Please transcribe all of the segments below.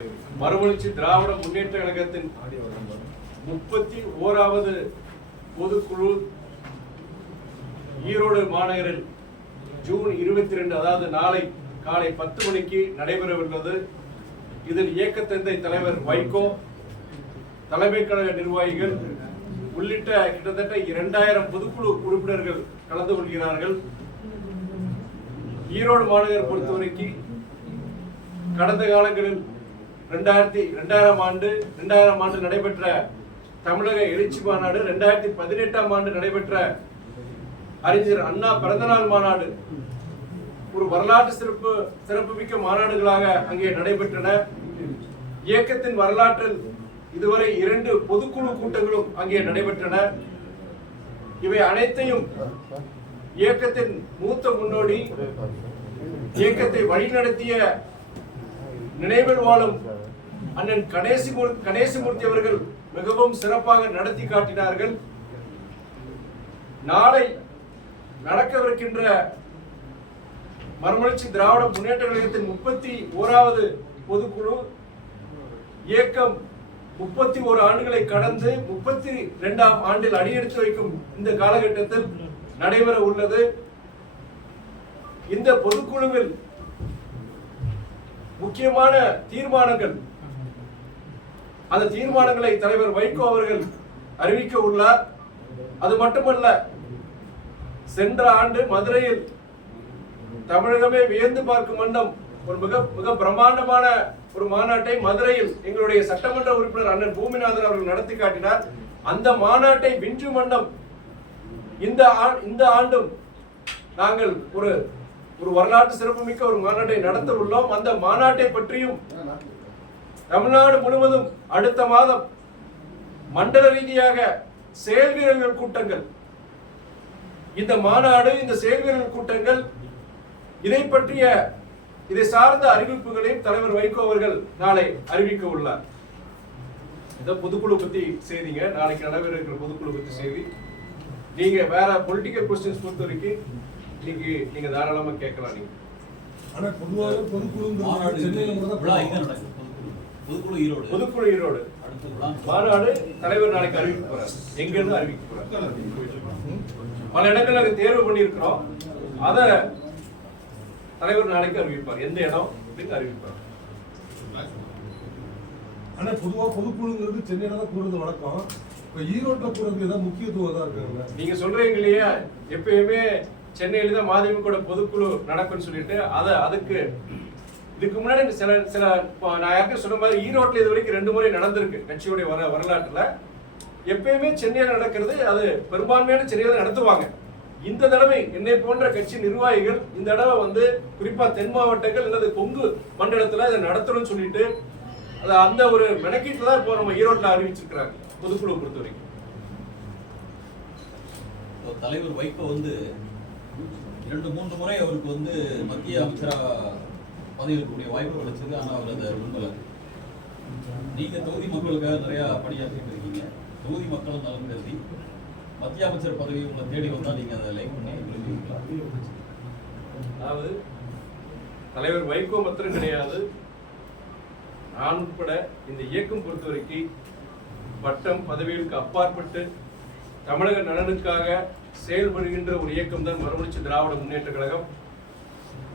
மறுமலர்ச்சி திராவிட முன்னேற்ற கழகத்தின் 31வது பொதுக்குழு ஈரோடு மாநகரில் ஜூன் 22 அதாவது நாளை காலை 10 மணிக்கு நடைபெறவுள்ளது. இதில் இயக்கத்தந்தை தலைவர் வைகோ, தலைமை கழக நிர்வாகிகள் உள்ளிட்ட கிட்டத்தட்ட 2000 பொதுக்குழு உறுப்பினர்கள் கலந்து கொள்கிறார்கள். ஈரோடு மாநகர் பொறுத்தவரைக்கு கடந்த காலங்களில் 2000ஆம் ஆண்டு நடைபெற்ற தமிழக எழுச்சி மாநாடு, 2018ஆம் ஆண்டு நடைபெற்ற அறிஞர் அண்ணா பிறந்தநாள் மாநாடு ஒரு வரலாற்று சிறப்புமிக்க மாநாடுகளாக அங்கே நடைபெற்றன. இயக்கத்தின் வரலாற்றில் இதுவரை 2 பொதுக்குழு கூட்டங்களும் அங்கே நடைபெற்றன. இவை அனைத்தையும் இயக்கத்தின் மூத்த முன்னோடி, இயக்கத்தை வழிநடத்திய நினைவில் வாழும் அண்ணன் கணேசமூர்த்தி அவர்கள் மிகவும் சிறப்பாக நடத்தி காட்டினார்கள். நாளை நடக்கவிருக்கின்ற மறுமலர்ச்சி திராவிட முன்னேற்ற கழகத்தின் 31வது பொதுக்குழு இயக்கம் 31 ஆண்டுகளை கடந்து 32ஆம் ஆண்டில் அடியெடுத்து வைக்கும் இந்த காலகட்டத்தில் நடைபெற உள்ளது. இந்த பொதுக்குழுவில் முக்கியமான தீர்மானங்கள், அந்த தீர்மானங்களை தலைவர் வைகோ அவர்கள் அறிவிக்க உள்ளார். அது மட்டுமல்ல, சென்ற ஆண்டு மதுரையில் தமிழகமே வியந்து பார்க்கும் வண்ணம் ஒரு மிக பிரம்மாண்டமான ஒரு மாநாட்டை மதுரையில் எங்களுடைய சட்டமன்ற உறுப்பினர் அண்ணன் பூமிநாதன் அவர்கள் நடத்தி காட்டினார். அந்த மாநாட்டை விஞ்சும் வண்ணம் இந்த ஆண்டும் நாங்கள் ஒரு வரலாற்று சிறப்புமிக்க ஒரு மாநாட்டை நடத்த உள்ளோம். அந்த மாநாட்டை பற்றியும் தமிழ்நாடு முழுவதும் அடுத்த மாதம் மண்டல ரீதியாக செயல் வீரர்கள் கூட்டங்கள், இந்த மாநாடு, இந்த செயல் வீரர்கள் கூட்டங்கள், இதை சார்ந்த அறிவிப்புகளையும் தலைவர் வைகோ அவர்கள் நாளை அறிவிக்க உள்ளார். இந்த பொதுக்குழு பத்தி செய்திங்க, நாளைக்கு நடைபெற இருக்கிற பொதுக்குழு பத்தி செய்தி. நீங்க வேற பொலிட்டிக்கல் கொஸ்டின்ஸ் பொறுத்த வரைக்கும் நீங்க தாராளமா கேட்கலாம். நீங்க ஆனா பொதுவாக பொதுக்குழு ஈரோடு மாநாடு தலைவர் நாளைக்கு அறிவிக்க போறார். எங்க இருந்து அறிவிக்க போறார்? பல இடங்கள்ல தேர்வு பண்ணியிருக்கிறோம். அத தலைவர் நாளைக்கு அறிவிப்பார். எந்த இடம் அப்படின்னு அறிவிப்பார். ஆனா பொதுவா பொதுக்குழுங்கிறது சென்னையில தான் கூடுறது வழக்கம். இப்ப ஈரோட்டில் கூடுறதுக்கு ஏதாவது முக்கியத்துவம் தான் இருக்காங்க. நீங்க சொல்றீங்க இல்லையா, எப்பயுமே சென்னையில தான் மதிமுக பொதுக்குழு நடக்கும்னு சொல்லிட்டு அதுக்கு இதுக்கு முன்னாடி சில நான் யாருக்கும் சொன்ன மாதிரி ஈரோட்டில் இது வரைக்கும் 2 முறை நடந்திருக்கு கட்சியுடைய வரலாற்றுல. எப்பயுமே சென்னையில் நடக்கிறது, அது பெரும்பான்மையான சென்னையில நடத்துவாங்க. இந்த தடவை என்னை போன்ற கட்சி நிர்வாகிகள் இந்த தடவை குறிப்பா தென் மாவட்டங்கள் அல்லது கொங்கு மண்டலத்துல இதை நடத்தணும்னு சொல்லிட்டு அந்த ஒரு மெனக்கீட்டு தான் இப்போ நம்ம ஈரோட்டில் அறிவிச்சிருக்கிறாங்க பொதுக்குழு பொறுத்த வரைக்கும். தலைவர் வைகோ 2-3 முறை அவருக்கு மத்திய அமைச்சராக பதவி இருக்கக்கூடிய வாய்ப்பு கிடைச்சது. ஆனால் அவர் அதை விரும்பல. நீங்க தொகுதி மக்களுக்காக நிறைய பணியாற்றிட்டு இருக்கீங்க. தொகுதி மக்களும் நலன் கருதி மத்திய அமைச்சர் பதவி உங்களை தேடி வந்தா நீங்க அதை லைக் பண்ணி விரும்புவீங்களா? அதாவது தலைவர் வைகோ மாத்திரம் கிடையாது, நான் உட்பட இந்த இயக்கம் பொறுத்த வரைக்கும் பட்டம் பதவிகளுக்கு அப்பாற்பட்டு தமிழக நலனுக்காக செயல்படுகின்ற ஒரு இயக்கம் தான் மறுமலர்ச்சி திராவிட முன்னேற்ற கழகம்.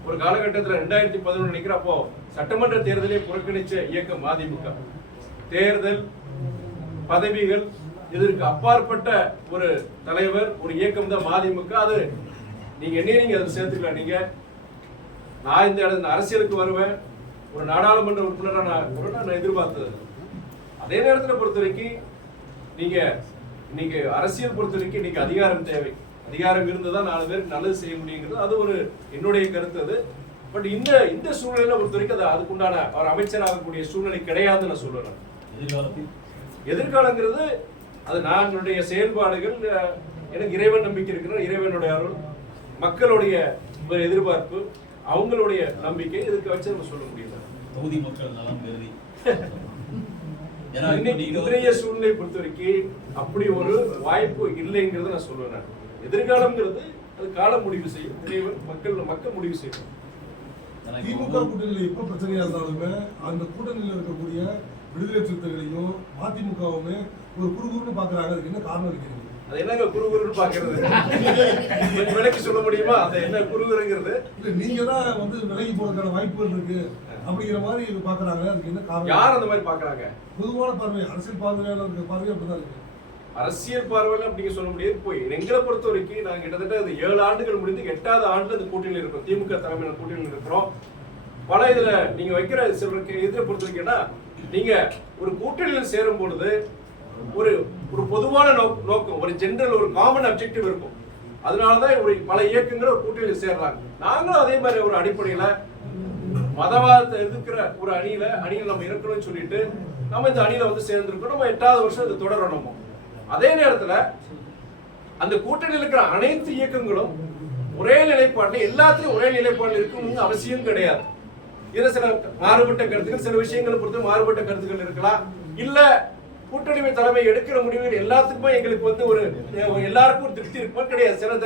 ஒரு காலகட்டத்தில் 2011 நினைக்கிற அப்போ சட்டமன்ற தேர்தலை புறக்கணிச்ச இயக்கம் அதிமுக. தேர்தல் பதவிகள் இதற்கு அப்பாற்பட்ட ஒரு தலைவர், ஒரு இயக்கம் தான் அதிமுக. அது நீங்க அதை சேர்த்துக்கலாம். நான் இந்த அரசியலுக்கு வருவேன், ஒரு நாடாளுமன்ற உறுப்பினராக நான் எதிர்பார்த்தது. அதே நேரத்தில் பொறுத்த வரைக்கும் இன்னைக்கு அரசியல் பொறுத்த வரைக்கும் இன்னைக்கு அதிகாரம் தேவை. அதிகாரம் இருந்துதான் 4 பேருக்கு நல்லது செய்ய முடியுங்கிறது அது ஒரு என்னுடைய கருத்து. அது பட் இந்த சூழ்நிலையில பொறுத்த வரைக்கும் அதுக்குண்டான அவர் அமைச்சராகக்கூடிய சூழ்நிலை கிடையாதுன்னு நான் சொல்றேன். எதிர்காலங்கிறது அது என்னுடைய செயல்பாடுகள், எனக்கு இறைவன் நம்பிக்கை இருக்கிற, இறைவனுடைய அருள், மக்களுடைய எதிர்பார்ப்பு, அவங்களுடைய நம்பிக்கை, இதுக்கு வச்சு நம்ம சொல்ல முடியல. தொகுதி மக்கள் நலம் கருதி இன்றைய சூழ்நிலை பொறுத்த வரைக்கும் அப்படி ஒரு வாய்ப்பு இல்லைங்கிறத நான் சொல்லுவேன். எதிர்காலம்ங்கிறது அது காலம் முடிவு செய்யும், மக்கள் முடிவு செய்யும். திமுக கூட்டணியில எப்ப பிரச்சனையா இருந்தாலுமே அந்த கூட்டணியில இருக்கக்கூடிய விடுதலை சிறுத்தைகளையும் மதிமுகவுமே ஒரு குறுகுறுன்னு பாக்குறாங்க. அதுக்கு என்ன காரணம் இருக்கிறது? அது என்னங்க குறுகுறுன்னு பாக்குறது? விலைக்கு சொல்ல முடியுமா அது என்ன குறுகுறுங்கிறது? இல்ல நீங்க தான் வந்து விலகி போறதுக்கான வாய்ப்புகள் இருக்கு அப்படிங்கிற மாதிரி பாக்குறாங்க. அதுக்கு என்ன காரணம்? யார் அந்த மாதிரி பாக்குறாங்க? பொதுவான பார்வை, அரசியல் பார்வையாளர் பார்வை அப்படிதான் இருக்கு. அரசியல் பார்வையில அப்படிங்க சொல்ல முடியாது. போய் எங்களை பொறுத்த வரைக்கும் நாங்க கிட்டத்தட்ட 7 ஆண்டுகள் முடிந்து 8வது ஆண்டு அந்த கூட்டணியில் இருக்கிறோம். திமுக தலைமையில கூட்டணியில் இருக்கிறோம். பல இதுல நீங்க வைக்கிற சில இதில் பொறுத்த வரைக்கும்னா நீங்க ஒரு கூட்டணியில் சேரும் பொழுது ஒரு ஒரு பொதுவான நோக்கம், ஒரு ஜெனரல், ஒரு காமன் அப்ஜெக்டிவ் இருக்கும். அதனாலதான் ஒரு பல இயக்கங்கள் ஒரு கூட்டணியில் சேர்றாங்க. நாங்களும் அதே மாதிரி ஒரு அடிப்படையில மதவாதத்தை எதிர்க்கிற ஒரு அணியில நம்ம இருக்கணும்னு சொல்லிட்டு நம்ம இந்த அணியில வந்து சேர்ந்திருக்கோம். நம்ம 8வது வருஷம் இது தொடரணும். அதே நேரத்துல அந்த கூட்டணியில் இருக்கிற அனைத்து இயக்கங்களும் ஒரே நிலைப்பாட்டில், எல்லாத்திலும் ஒரே நிலைப்பாட்டில் இருக்கணும்னு அவசியம் கிடையாது. இதுல சில மாறுபட்ட கருத்துக்கள், சில விஷயங்களை பொறுத்து மாறுபட்ட கருத்துக்கள் இருக்கலாம். இல்ல கூட்டணி தலைமை எடுக்கிற முடிவுகள் எல்லாத்துக்குமே எங்களுக்கு வந்து ஒரு எல்லாருக்கும் ஒரு திருப்தி இருக்குமா? கிடையாது. சில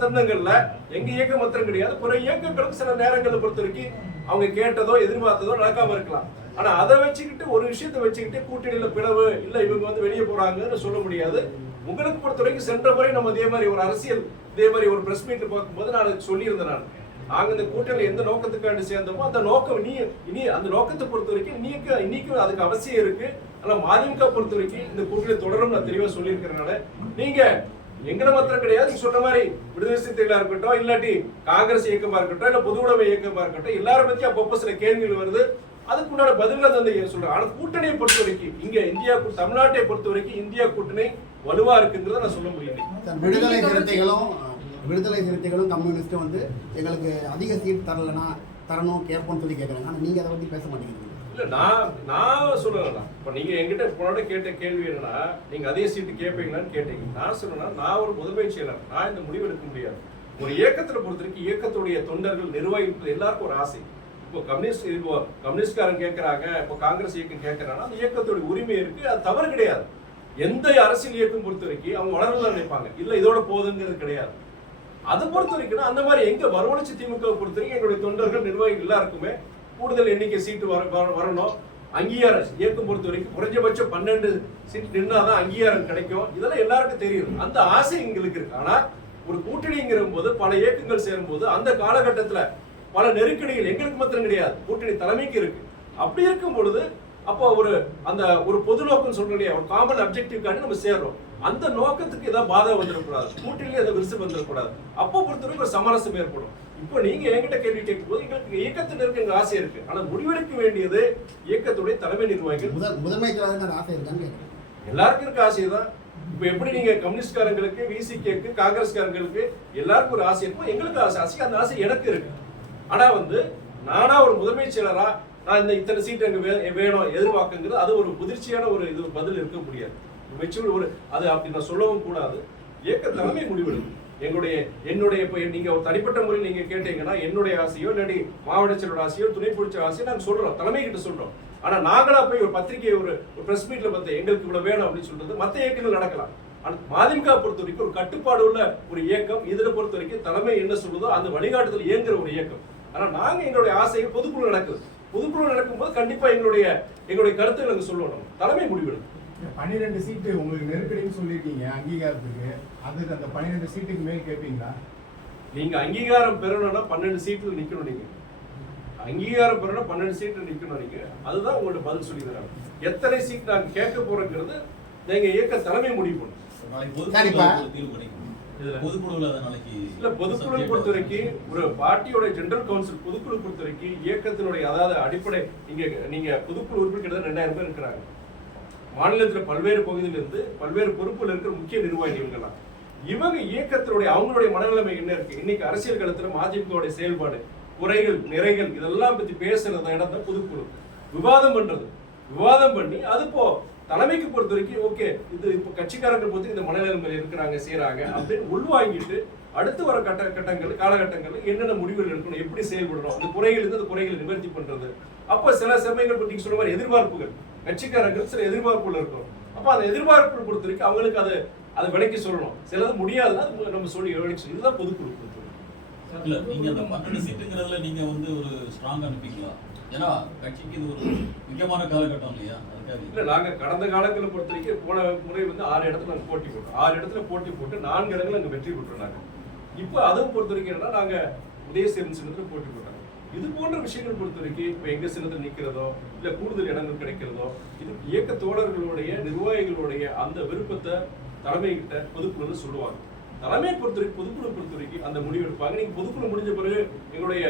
தருணங்கள்ல எங்க இயக்கம் மாத்திரம் கிடையாது, பிற இயக்கங்களுக்கு சில நேரங்களை பொறுத்த வரைக்கும் அவங்க கேட்டதோ எதிர்பார்த்ததோ நடக்காம இருக்கலாம். ஆனா அதை வச்சுக்கிட்டு ஒரு விஷயத்தை வச்சுக்கிட்டு கூட்டணியில பிளவு இல்ல இவங்க வந்து வெளியே போறாங்கன்னு சொல்ல முடியாது. உங்களுக்கு பொறுத்த வரைக்கும் சென்ற முறை நம்ம இதே மாதிரி ஒரு அரசியல் இதே மாதிரி ஒரு பிரஸ் மீட் பார்க்கும்போது நான் சொல்லியிருந்தேன், நாங்க இந்த கூட்டணியில எந்த நோக்கத்துக்காண்டி சேர்ந்தோமோ அந்த நோக்கம் இனி அந்த நோக்கத்தை பொறுத்த வரைக்கும் இன்னைக்கு அதுக்கு அவசியம் இருக்கு. ஆனா மதிமுக பொறுத்த வரைக்கும் இந்த கூட்டணி தொடரும் நான் தெளிவா சொல்லியிருக்கிறனால நீங்க எங்களை மாத்திரம் கிடையாது, நீங்க சொல்ற மாதிரி விடுதலை சிறுத்தைகளா இருக்கட்டும், இல்லாட்டி காங்கிரஸ் இயக்கமா இருக்கட்டும், இல்ல பொதுவுடைமை இயக்கமா இருக்கட்டும், எல்லாரும் பத்தி அப்பப்போ சில கேள்விகள் வருது. அதுக்கு முன்னாடி பதில்கள் தந்தை சொல்றேன். ஆனா கூட்டணியை பொறுத்த வரைக்கும் இங்க இந்தியா, தமிழ்நாட்டை பொறுத்த வரைக்கும் இந்தியா கூட்டணி வலுவா இருக்குங்கிறத நான் சொல்ல முடியும். விடுதலை சிறுத்தைகளும் கம்யூனிஸ்டும் வந்து எங்களுக்கு அதிக சீட் தரணும் கேட்போம்னு சொல்லி கேட்கறாங்க. ஆனா நீங்க அதை பத்தி பேச மாட்டேங்கிறீங்க. இல்ல நான் சொல்லலாம். இப்ப நீங்க என்கிட்ட போனோட கேட்ட கேள்வி என்னன்னா, நீங்க அதே சீட்டு கேட்பீங்களான்னு கேட்டீங்க. நான் சொன்னா நான் ஒரு முதன்மை செயலர், நான் இந்த முடிவு எடுக்க முடியாது. ஒரு இயக்கத்துல பொறுத்த வரைக்கும் இயக்கத்துடைய தொண்டர்கள், நிர்வாகிகள் எல்லாருக்கும் ஒரு ஆசை. இப்போ கம்யூனிஸ்ட்காரன் கேட்கறாங்க, இப்போ காங்கிரஸ் இயக்கம் கேட்கறாங்கன்னா அந்த இயக்கத்துடைய உரிமை இருக்கு, அது தவறு கிடையாது. எந்த அரசியல் இயக்கம் பொறுத்த வரைக்கும் அவங்க வளரலாம் நினைப்பாங்க, இல்ல இதோட போதுங்கிறது கிடையாது. அதை பொறுத்த வரைக்கும் அந்த மாதிரி எங்க வரவழைச்சு திமுக பொறுத்த வரைக்கும் எங்களுடைய தொண்டர்கள், நிர்வாகிகள் எல்லாருக்குமே கூடுதல் எண்ணிக்கை சீட்டு வரணும். அங்கீகாரம் இயக்கம் பொறுத்த வரைக்கும் குறைஞ்சபட்சம் 12 சீட் நின்னாதான் அங்கீகாரம் கிடைக்கும். இதெல்லாம் எல்லாருக்கும் தெரியும். அந்த ஆசை எங்களுக்கு இருக்கு. ஆனா ஒரு கூட்டணிங்கிற போது பல இயக்கங்கள் சேரும் போது அந்த காலகட்டத்துல பல நெருக்கடிகள் எங்களுக்கு மாத்திரம் கிடையாது, கூட்டணி தலைமைக்கு இருக்கு. அப்படி இருக்கும் பொழுது அப்போ ஒரு பொது நோக்கம் சொல்றோம், ஒரு காமன் அப்ஜெக்டிவ்காண்டி நம்ம சேர்றோம். அந்த நோக்கத்துக்கு ஏதாவது பாதை வந்துடக்கூடாது, கூட்டணியில ஏதாவது விரிசல் வந்துடக்கூடாது. அப்போ பொறுத்தவரைக்கும் ஒரு சமரசம் ஏற்படும். இப்போ நீங்க என்கிட்ட கேள்வி கேட்கும் போது எங்களுக்கு இயக்கத்தில் இருக்க எங்க ஆசை இருக்கு. ஆனா முடிவெடுக்க வேண்டியது இயக்கத்துடைய தலைமை நிர்வாகிகள். முதன்மை ஆசை இருக்கான்னு எல்லாருக்கும் இருக்க ஆசை தான். இப்ப எப்படி நீங்க கம்யூனிஸ்ட்காரங்களுக்கு, விசிகேக்கு, காங்கிரஸ்காரங்களுக்கு எல்லாருக்கும் ஒரு ஆசை இருக்கும், எங்களுக்கு ஆசை அந்த ஆசை எனக்கு இருக்கு. ஆனா நானா ஒரு முதன்மை செயலரா நான் இந்த இத்தனை சீட் எங்க வேணும் எதிர்பார்க்குங்கிறது அது ஒரு முதிர்ச்சியான ஒரு இது பதில் இருக்க முடியாது. மெச்சூர் அது அப்படி நான் சொல்லவும் கூடாது. இயக்க தலைமை முடிவெடுக்கும். என்னுடைய இப்போ நீங்க ஒரு தனிப்பட்ட முறையில் நீங்க கேட்டீங்கன்னா என்னுடைய ஆசையோ இல்லாட்டி மாவட்ட செயலோட ஆசையோ துணை பிடிச்ச ஆசையோ நாங்க சொல்றோம், தலைமை கிட்ட சொல்றோம். ஆனா நாங்களா போய் ஒரு பத்திரிகை ஒரு பிரஸ் மீட்ல பார்த்து எங்களுக்கு இவ்வளவு வேணும் அப்படின்னு சொல்றது மற்ற இயக்கங்கள் நடக்கலாம். மதிமுக பொறுத்த வரைக்கும் ஒரு கட்டுப்பாடு உள்ள ஒரு இயக்கம். இதுல பொறுத்த வரைக்கும் தலைமை என்ன சொல்லுதோ அந்த வழிகாட்டுதல் இயங்குற ஒரு இயக்கம். ஆனா நாங்க எங்களுடைய ஆசைகள் பொதுக்குழு நடக்குது. பொதுக்குழு நடக்கும்போது கண்டிப்பா எங்களுடைய கருத்துக்கள் நாங்க சொல்லணும், தலைமை முடிவெடுக்கும். 12 சீட்டு உங்களுக்கு நெருக்கடின்னு சொல்லியிருக்கீங்க அங்கீகாரத்துக்கு. அதுக்கு அந்த 12 சீட்டுக்கு மேல் கேட்பீங்களா? நீங்க அங்கீகாரம் பெறணும்னா 12 சீட்டுல நிக்கணும். நீங்க அங்கீகாரம் பெறணும் 12 சீட்டுல நிக்கணும். நீங்க அதுதான் உங்களோட பதில் சொல்லி தராங்க. எத்தனை சீட் நாங்க கேட்க போறோங்கிறது நீங்க இயக்க தலைமை முடிவு பண்ணும். பொதுக்குழு பொறுத்த வரைக்கும் ஒரு பார்ட்டியோட ஜெனரல் கவுன்சில் பொதுக்குழு பொறுத்த வரைக்கும் இயக்கத்தினுடைய அதாவது அடிப்படை நீங்க பொதுக்குழு உறுப்பினர் 2000 பேர் இருக்கிறாங்க. மாநிலத்தில் பல்வேறு பகுதியிலிருந்து பல்வேறு பொறுப்புகள் இருக்கிற முக்கிய நிர்வாகிகள் இவங்க இயக்கத்தினுடைய அவங்களுடைய மனநிலைமை என்ன இருக்கு, இன்னைக்கு அரசியல் களத்துல மதிமுகவுடைய செயல்பாடு, குறைகள், நிறைகள் இதெல்லாம் பத்தி பேசுறத இடம் தான் பொதுக்குழு. விவாதம் பண்ணி அது தலைமைக்கு பொறுத்த வரைக்கும் ஓகே இது இப்போ கட்சிக்காரர்கள் பொறுத்து இந்த மனநிலைமையில் இருக்கிறாங்க செய்யறாங்க அப்படின்னு உள்வாங்கிட்டு அடுத்து வர காலகட்டங்கள் என்னென்ன முடிவுகள் எடுக்கணும், எப்படி செயல்படணும், அந்த குறைகள் இருந்து அந்த குறைகளை நிவர்த்தி பண்றது. அப்ப சில சமயங்கள் நீங்க சொல்ற மாதிரி எதிர்பார்ப்புகள், கட்சிக்காரர்கள் சில எதிர்பார்ப்புகள் இருக்கும். அப்ப அந்த எதிர்பார்ப்புகள் பொறுத்த வரைக்கும் அவங்களுக்கு அதை விலைக்கு சொல்லணும். சிலது முடியாதுன்னா நம்ம சொல்லி இதுதான் பொதுக்குழு பொறுத்த வரைக்கும். இல்ல நீங்க அந்த 12 சீட்டுங்கிறதுல நீங்க வந்து ஒரு ஸ்ட்ராங்கா அனுப்பிக்கலாம். ஏன்னா கட்சிக்கு இது ஒரு முக்கியமான காலகட்டம் இல்லையா? அதுக்காக இல்ல நாங்க கடந்த காலங்களை பொறுத்த வரைக்கும் போன முறை வந்து 6 இடத்துல நாங்க போட்டி போட்டோம். 6 இடத்துல போட்டி போட்டு 4 இடங்கள் அங்க வெற்றி பெற்றோம் நாங்க. இப்போ அதுவும் பொறுத்த வரைக்கும் என்னன்னா நாங்க உதயசேரன் சின்னத்துல போட்டி போட்டாங்க. இது போன்ற விஷயங்கள் பொறுத்த வரைக்கும் இப்போ எங்க சின்னத்தில் நிற்கிறதோ இல்ல கூடுதல் இடங்கள் கிடைக்கிறதோ இது இயக்க தோழர்களுடைய நிர்வாகிகளுடைய அந்த விருப்பத்தை தலைமை கிட்ட பொதுக்குழு சொல்லுவாங்க. தலைமை பொறுத்த வரைக்கும் பொதுக்குழு பொறுத்த வரைக்கும் அந்த முடிவு எடுப்பாங்க. நீங்க பொதுக்குழு முடிஞ்ச பிறகு எங்களுடைய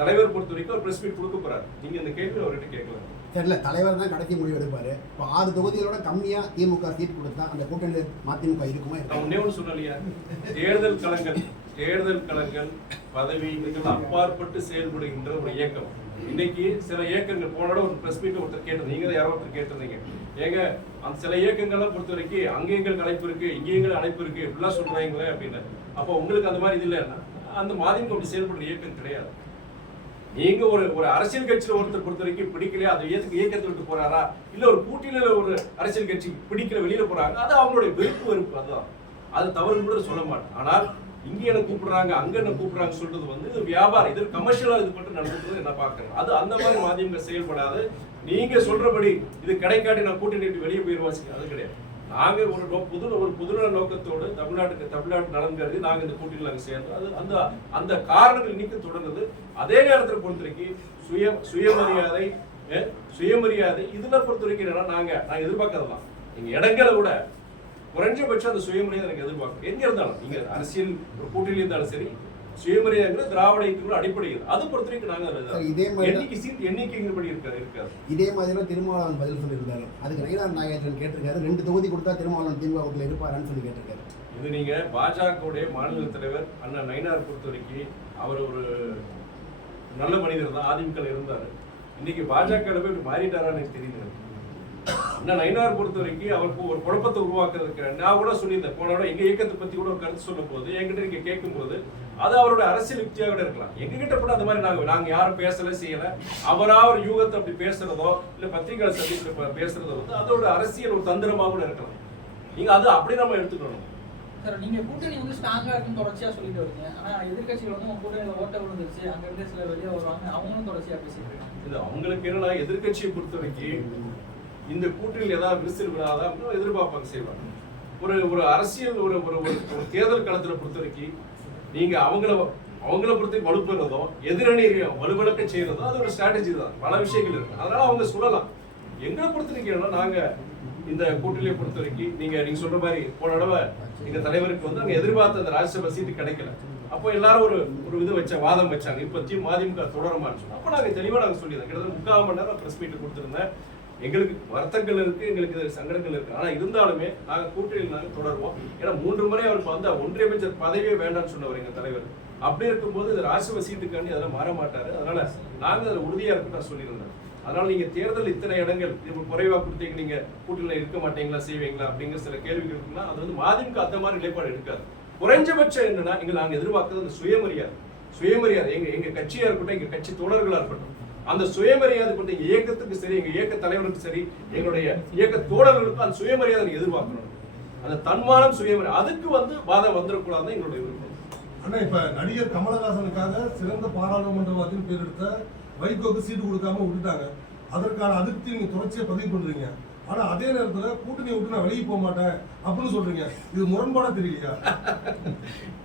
தலைவர் பொறுத்த வரைக்கும் ஒரு பிரஸ் மீட் கொடுக்க போறாரு. நீங்க அந்த கேள்வி அவர்கிட்ட கேட்கலாம். தெரியல, தலைவர் தான் கடைசி முடிவு எடுப்பாரு. இப்போ 6 தொகுதிகளோட கம்மியா திமுக சீட் கொடுத்தா அந்த கூட்டணி மதிமுக இருக்குமா? நான் முன்னே ஒன்று சொன்னலையா, தேர்தல் களங்கள் பதவி இதுக்கெல்லாம் அப்பாற்பட்டு செயல்படுகின்ற ஒரு இயக்கம். இன்னைக்கு சில இயக்கங்கள் போனோட ஒரு பிரஸ் மீட் ஒருத்தர் கேட்டது, நீங்க தான் யாரோ ஒருத்தர் கேட்டிருந்தீங்க, ஏங்க அந்த சில இயக்கங்கள்லாம் பொறுத்த வரைக்கும் அங்கே எங்களுக்கு அழைப்பு இருக்கு இங்கே எங்களுக்கு அழைப்பு இருக்கு இப்படிலாம் சொல்றாங்களே அப்படின்னு. அப்போ உங்களுக்கு அந்த மாதிரி இது இல்லைன்னா அந்த மதிமுக அப்படி செயல்படுற இயக்கம் கிடையாது. நீங்க ஒரு அரசியல் கட்சியில ஒருத்தர் பொறுத்த வரைக்கும் பிடிக்கலையா அது இயக்கத்தை விட்டு போறாரா, இல்ல ஒரு கூட்டணியில ஒரு அரசியல் கட்சி பிடிக்கல வெளியில போறாங்க, அது அவங்களுடைய வெறுப்பு அதுதான். அது தவறு கூட சொல்ல மாட்டேன். ஆனால் இங்க என்ன கூப்பிடுறாங்க அங்க என்ன கூப்பிடுறாங்க சொல்றது வந்து இது வியாபாரம், இது கமர்ஷியலா இது மட்டும் நடந்துட்டு என்ன பாக்குறேன். அது அந்த மாதிரி மதிமுக செயல்படாது. நீங்க சொல்றபடி இது கிடைக்காட்டி நான் கூட்டணி விட்டு வெளியே போயிருவாங்க, அது கிடையாது. நாங்க ஒரு பொதுநல நோக்கத்தோடு தமிழ்நாட்டு நலன் கருதி நாங்க இந்த கூட்டணியில் நாங்க சேர்ந்தோம். அது அந்த அந்த காரணங்கள் இன்னைக்கு தொடர்ந்தது. அதே நேரத்தில் பொறுத்த வரைக்கும் சுயமரியாதை இதுல பொறுத்த வரைக்கும் என்னன்னா நாங்க எதிர்பார்க்கறதுதான். நீங்க இடங்களை விட குறைஞ்சபட்சம் அந்த சுயமரியாதை எனக்கு எதிர்பார்க்க எங்க இருந்தாலும் நீங்க அரசியல் ஒரு கூட்டணியில் இருந்தாலும் சரி சுயமரியாதை திராவிட இயக்கங்களோட அடிப்படையில் அது பொறுத்த வரைக்கும் நாங்க இதே மாதிரி சீட் எண்ணிக்கைப்படி இருக்காது. இதே மாதிரி திருமாவளவன் பதில் சொல்லியிருந்தாரு. அதுக்கு நயினார் நாகேந்திரன் கேட்டிருக்காரு, 2 தொகுதி கொடுத்தா திருமாவளவன் திமுக இருப்பாரான்னு சொல்லி கேட்டிருக்காரு. இது நீங்க பாஜகவுடைய மாநில தலைவர் அண்ணா நயினார் பொறுத்த வரைக்கும் அவர் ஒரு நல்ல மனிதர் தான், அதிமுக இருந்தாரு. இன்னைக்கு பாஜக போய் மாறிட்டாரான்னு எனக்கு தெரியல. அண்ணா நயினார் பொறுத்த வரைக்கும் அவருக்கு ஒரு குழப்பத்தை உருவாக்குறதுக்கு நான் கூட சொல்லியிருந்தேன். போனோட எங்க இயக்கத்தை பத்தி கூட ஒரு கருத்து சொல்லும் போது என்கிட்ட நீங்க கேட்கும் போது அது அவரோட அரசியல் யுக்தியாக கூட இருக்கலாம். எங்ககிட்ட கூட அந்த மாதிரி நாங்க யாரும் பேசல செய்யல. அவரா ஒரு யூகத்தை அப்படி பேசுறதோ இல்ல பத்திரிகை சந்திப்பு பேசுறதோ வந்து அதோட அரசியல் ஒரு தந்திரமா கூட இருக்கலாம். நீங்க அது அப்படி நம்ம எடுத்துக்கணும். சார் நீங்க கூட்டணி வந்து ஸ்ட்ராங்கா இருக்குன்னு தொடர்ச்சியா சொல்லிட்டு வரீங்க. ஆனா எதிர்கட்சிகள் வந்து உங்க கூட்டணியில ஓட்ட விழுந்துருச்சு, அங்க இருந்து சில வெளியே வருவாங்க, அவங்களும் தொடர்ச்சியா பேசிட்டு இருக்காங்க. இது அவங்களுக்கு என்னன்னா எதிர்கட்சியை பொறுத்த வரைக்கும் இந்த கூட்டணியில் ஏதாவது விரிசல் விடாதா அப்படின்னு எதிர்பார்ப்பாங்க செய்வாங்க. ஒரு அரசியல் ஒரு தேர்தல் களத்துல பொறுத்த வரைக்கும் நீங்க அவங்கள பொறுத்த வலுப்படுறதோ எதிரணி வலுவிழக்க செய்யறதோ அது ஒரு ஸ்ட்ராட்டஜி தான். பல விஷயங்கள் இருக்கு, அதனால அவங்க சொல்லலாம். எங்களை பொறுத்த வரைக்கும் நாங்க இந்த கூட்டணியை பொறுத்த வரைக்கும் நீங்க சொல்ற மாதிரி போன தடவை எங்க தலைவருக்கு வந்து அங்க எதிர்பார்த்த அந்த ராஜ்யசபா சீட்டு கிடைக்கல. அப்போ எல்லாரும் ஒரு இது வாதம் வச்சாங்க, இப்ப மதிமுக தொடரமான்னு சொன்னோம். அப்ப நாங்க தெளிவா நாங்க சொல்லியிருந்தோம். கிட்டத்தட்ட 3/4 மணி நேரம் பிரஸ் மீட் கொடுத்திருந்தேன். எங்களுக்கு வருத்தங்கள் இருக்கு, எங்களுக்கு சங்கடங்கள் இருக்கு. ஆனா இருந்தாலுமே நாங்க கூட்டணியில் நாங்க தொடருவோம். ஏன்னா 3 முறை அவருக்கு வந்த ஒன்றிய அமைச்சர் பதவியே வேண்டாம்னு சொன்னவர் எங்க தலைவர். அப்படி இருக்கும்போது இந்த ராஜ்யசபா சீட்டுக்காண்டி அதெல்லாம் மாற மாட்டாரு. அதனால நாங்க அதில் உறுதியா இருக்கு நான் சொல்லியிருந்தேன். அதனால நீங்க தேர்தல் இத்தனை இடங்கள் இப்போ குறைவா கொடுத்தீங்க, நீங்க கூட்டணியில் இருக்க மாட்டீங்களா செய்வீங்களா அப்படிங்கிற சில கேள்விகள் இருக்குன்னா அது வந்து மதிமுக அந்த மாதிரி நிலைப்பாடு எடுக்காது. குறைஞ்சபட்சம் என்னன்னா நாங்க எதிர்பார்க்கறது அந்த சுயமரியாதை எங்க கட்சியா இருக்கட்டும், எங்க கட்சி தோழர்களா இருக்கட்டும், அந்த சுயமரியாதை பற்றி எங்க இயக்கத்துக்கு சரி எங்க இயக்க தலைவருக்கு சரி எங்களுடைய இயக்க தோழர்களுக்கும் அந்த சுயமரியாதை எதிர்பார்க்கணும். அந்த தன்மானம் சுயமரியாதை அதுக்கு வந்து பாதம் வந்துடக்கூடாது எங்களுடைய விருப்பம். ஆனா இப்ப நடிகர் கமலஹாசனுக்காக சிறந்த பாராளுமன்றவாதின்னு பேர் எடுத்த வைகோக்கு சீட்டு கொடுக்காம விட்டுட்டாங்க. அதற்கான அதிருப்தி நீங்க தொடர்ச்சியா பதிவு பண்றீங்க. ஆனா அதே நேரத்துல கூட்டணியை விட்டு நான் வெளியே போக மாட்டேன் அப்படின்னு சொல்றீங்க. இது முரண்பாடா தெரியலையா?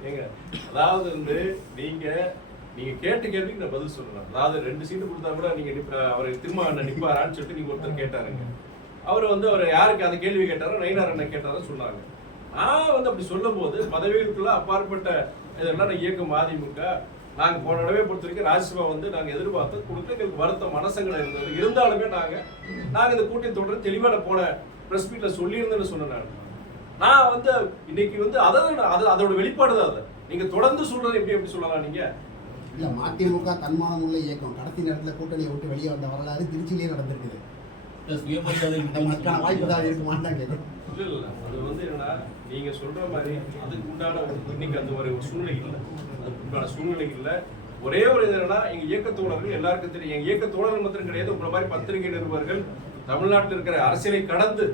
ஏங்க அதாவது வந்து நீங்க கேட்ட கேள்விக்கு நான் பதில் சொல்றேன். அதாவது 2 சீட்டு கொடுத்தா கூட நீங்க அவர் திரும்ப நிப்பாரான்னு சொல்லிட்டு நீங்க ஒருத்தர் கேட்டாருங்க. அவர் யாருக்கு அந்த கேள்வி கேட்டாரோ நயினார் அண்ணன் கேட்டாரோ சொன்னாங்க. நான் வந்து அப்படி சொல்லும் போது பதவிகளுக்குள்ள அப்பாற்பட்ட இதெல்லாம் இயக்கம் அதிமுக நாங்க போன தடவை பொறுத்த வரைக்கும் ராஜ்யசபா வந்து நாங்க எதிர்பார்த்து கொடுத்து எங்களுக்கு வருத்தம் மனசங்கடம் இருந்தது. இருந்தாலுமே நாங்க இந்த கூட்டணி தொடர்ந்து தெளிவான போன பிரஸ் மீட்ல சொல்லியிருந்தேன்னு சொன்னேன். நான் வந்து இன்னைக்கு வந்து அதோட வெளிப்பாடு தான். அதை நீங்க தொடர்ந்து சொல்றது எப்படி சொல்லலாம்? நீங்க இல்ல மதிமுக தன்மானம் உள்ள இயக்கம் கடைசி நேரத்துல கூட்டணியை விட்டு வெளியே வந்த வரலாறு திருச்சியிலேயே நடந்திருக்குது. வாய்ப்பு தான் இருக்குமான்னு தான் கேட்கணும். இல்ல அது வந்து என்னன்னா நீங்க சொல்ற மாதிரி அதுக்கு உண்டான இன்னைக்கு அந்த ஒரு சூழ்நிலை இல்லை. அதுக்கு உண்டான சூழ்நிலை இல்லை. ஒரே ஒரு இது என்னன்னா எங்க இயக்க தோழர்கள் எல்லாருக்கும் தெரியும். எங்க இயக்க தோழர்கள் மாத்திரம் கிடையாது, உங்களை மாதிரி பத்திரிகை நிருபர்கள் தமிழ்நாட்டில் இருக்கிற அரசியலை கடந்து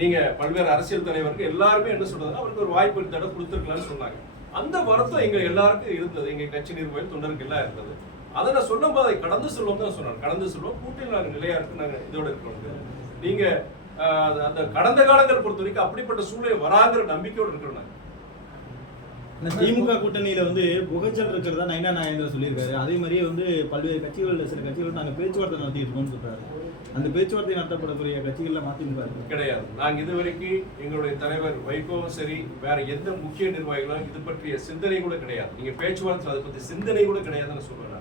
நீங்க பல்வேறு அரசியல் தலைவர்கள் எல்லாருமே என்ன சொல்றதுன்னா அவருக்கு ஒரு வாய்ப்பு இந்த தடவை கொடுத்துருக்கலாம்னு சொன்னாங்க. அந்த வருத்தம் எங்க எல்லாருக்கும் இருந்தது, எங்க கட்சி நிர்வாகிகள் தொண்டருக்கு எல்லாம் இருந்தது. அதை நான் சொல்லும் போது அதை கடந்து சொல்லுவோம் தான் சொன்னாங்க. கடந்து சொல்லுவோம், கூட்டில் நாங்கள் நிலையா இருக்கு, நாங்கள் இதோட இருக்கிறோம். நீங்க அந்த கடந்த காலங்கள் பொறுத்த வரைக்கும் அப்படிப்பட்ட சூழ்நிலை வராங்கிற நம்பிக்கையோடு இருக்கிறோம் நாங்கள். திமுக கூட்டணியில வந்து புகைச்சல் இருக்கிறதா நைனா நாகேந்திரன் சொல்லியிருக்காரு. அதே மாதிரியே வந்து பல்வேறு கட்சிகள், சில கட்சிகள் நாங்கள் பேச்சுவார்த்தை நடத்திட்டு இருக்கோம்னு சொல்றாரு. அந்த பேச்சுவார்த்தை நடத்தப்படக்கூடிய கட்சிகள்ல மதிமுக கிடையாது. நாங்கள் இதுவரைக்கும் எங்களுடைய தலைவர் வைகோவும் சரி, வேற எந்த முக்கிய நிர்வாகிகளும் இது பற்றிய சிந்தனை கூட கிடையாது. நீங்க பேச்சுவார்த்தை அதை பத்தி சிந்தனை கூட கிடையாதுன்னு சொல்றேன்.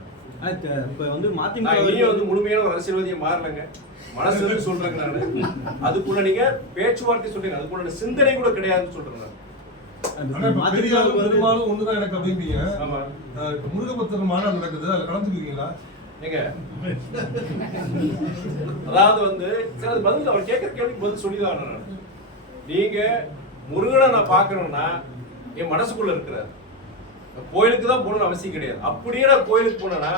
இப்ப வந்து மதிமுக வந்து முழுமையான ஒரு அரசியல்வாதியை மாறலங்க, மனசு சொல்றேங்க நானு. அதுக்குள்ள நீங்க பேச்சுவார்த்தை சொல்றீங்க, அதுக்குள்ள சிந்தனை கூட கிடையாதுன்னு சொல்றேன் நான். பெரியாரும் பெரும்பாலும் ஒண்ணுதான் எனக்கு அப்படிம்பீங்க. ஆமா, முருகபக்தர் மாநாடு நடக்குது, அதுல கலந்துக்குவீங்களா? ஏங்க, அதாவது வந்து சரி, அது பதில் அவர் கேட்கிற கேள்விக்கு பதில் சொல்லிதான் நான். நீங்க முருகனை நான் பாக்குறேன்னா என் மனசுக்குள்ள இருக்கிறார். கோயிலுக்கு தான் போகணும்னு அவசியம் கிடையாது. அப்படியே நான் கோயிலுக்கு போனேன்னா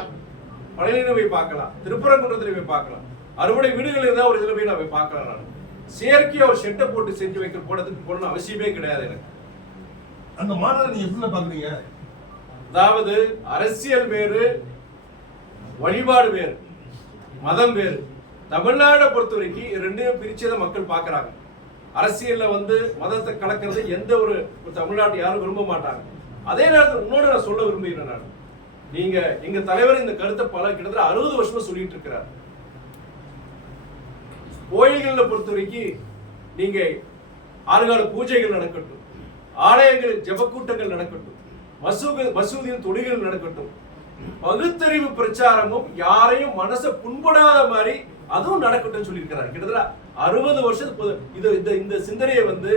பழனியில போய் பார்க்கலாம், திருப்பரங்குன்றத்துல போய் பார்க்கலாம், அறுவடை வீடுகள் இருந்தா ஒரு இதுல போய் நான் போய் பார்க்கலாம். நான் செயற்கையா ஒரு ஷெட்டை போட்டு செஞ்சு வைக்கிற போனதுக்கு போகணும்னு அவசியமே கிடையாது எனக்கு. அந்த மாநாடு நீங்க எப்படி பாக்குறீங்க? அதாவது அரசியல் வேறு, வழிபாடு வேறு, மதம் வேறு. தமிழ்நாடை பொறுத்த வரைக்கும் ரெண்டையும் பிரிச்சுதான் மக்கள் பாக்குறாங்க. அரசியல்ல வந்து மதத்தை கலக்கிறது எந்த ஒரு தமிழ்நாட்டை யாரும் விரும்ப மாட்டாங்க. அதே நேரத்தில் இன்னொன்று நான் சொல்ல விரும்புகிறேன். நான் நீங்க எங்க தலைவர் இந்த கருத்தை கிட்டத்தட்ட 60 வருஷமா சொல்லிட்டு இருக்கிறார். கோயில்களை பொறுத்த வரைக்கும் நீங்க ஆறுகால பூஜைகள் நடக்கட்டும், ஆலயங்களில் ஜபக்கூட்டங்கள் நடக்கட்டும், மசூதியில் தொழுகைகள் நடக்கட்டும், பகுத்தறிவு பிரச்சாரமும் யாரையும் மனசை புண்படாத மாதிரி அதுவும் நடக்கட்டும் சொல்லியிருக்கிறார். கிட்டத்தட்ட 60 வருஷத்துக்கு இந்த சிந்தனையை வந்து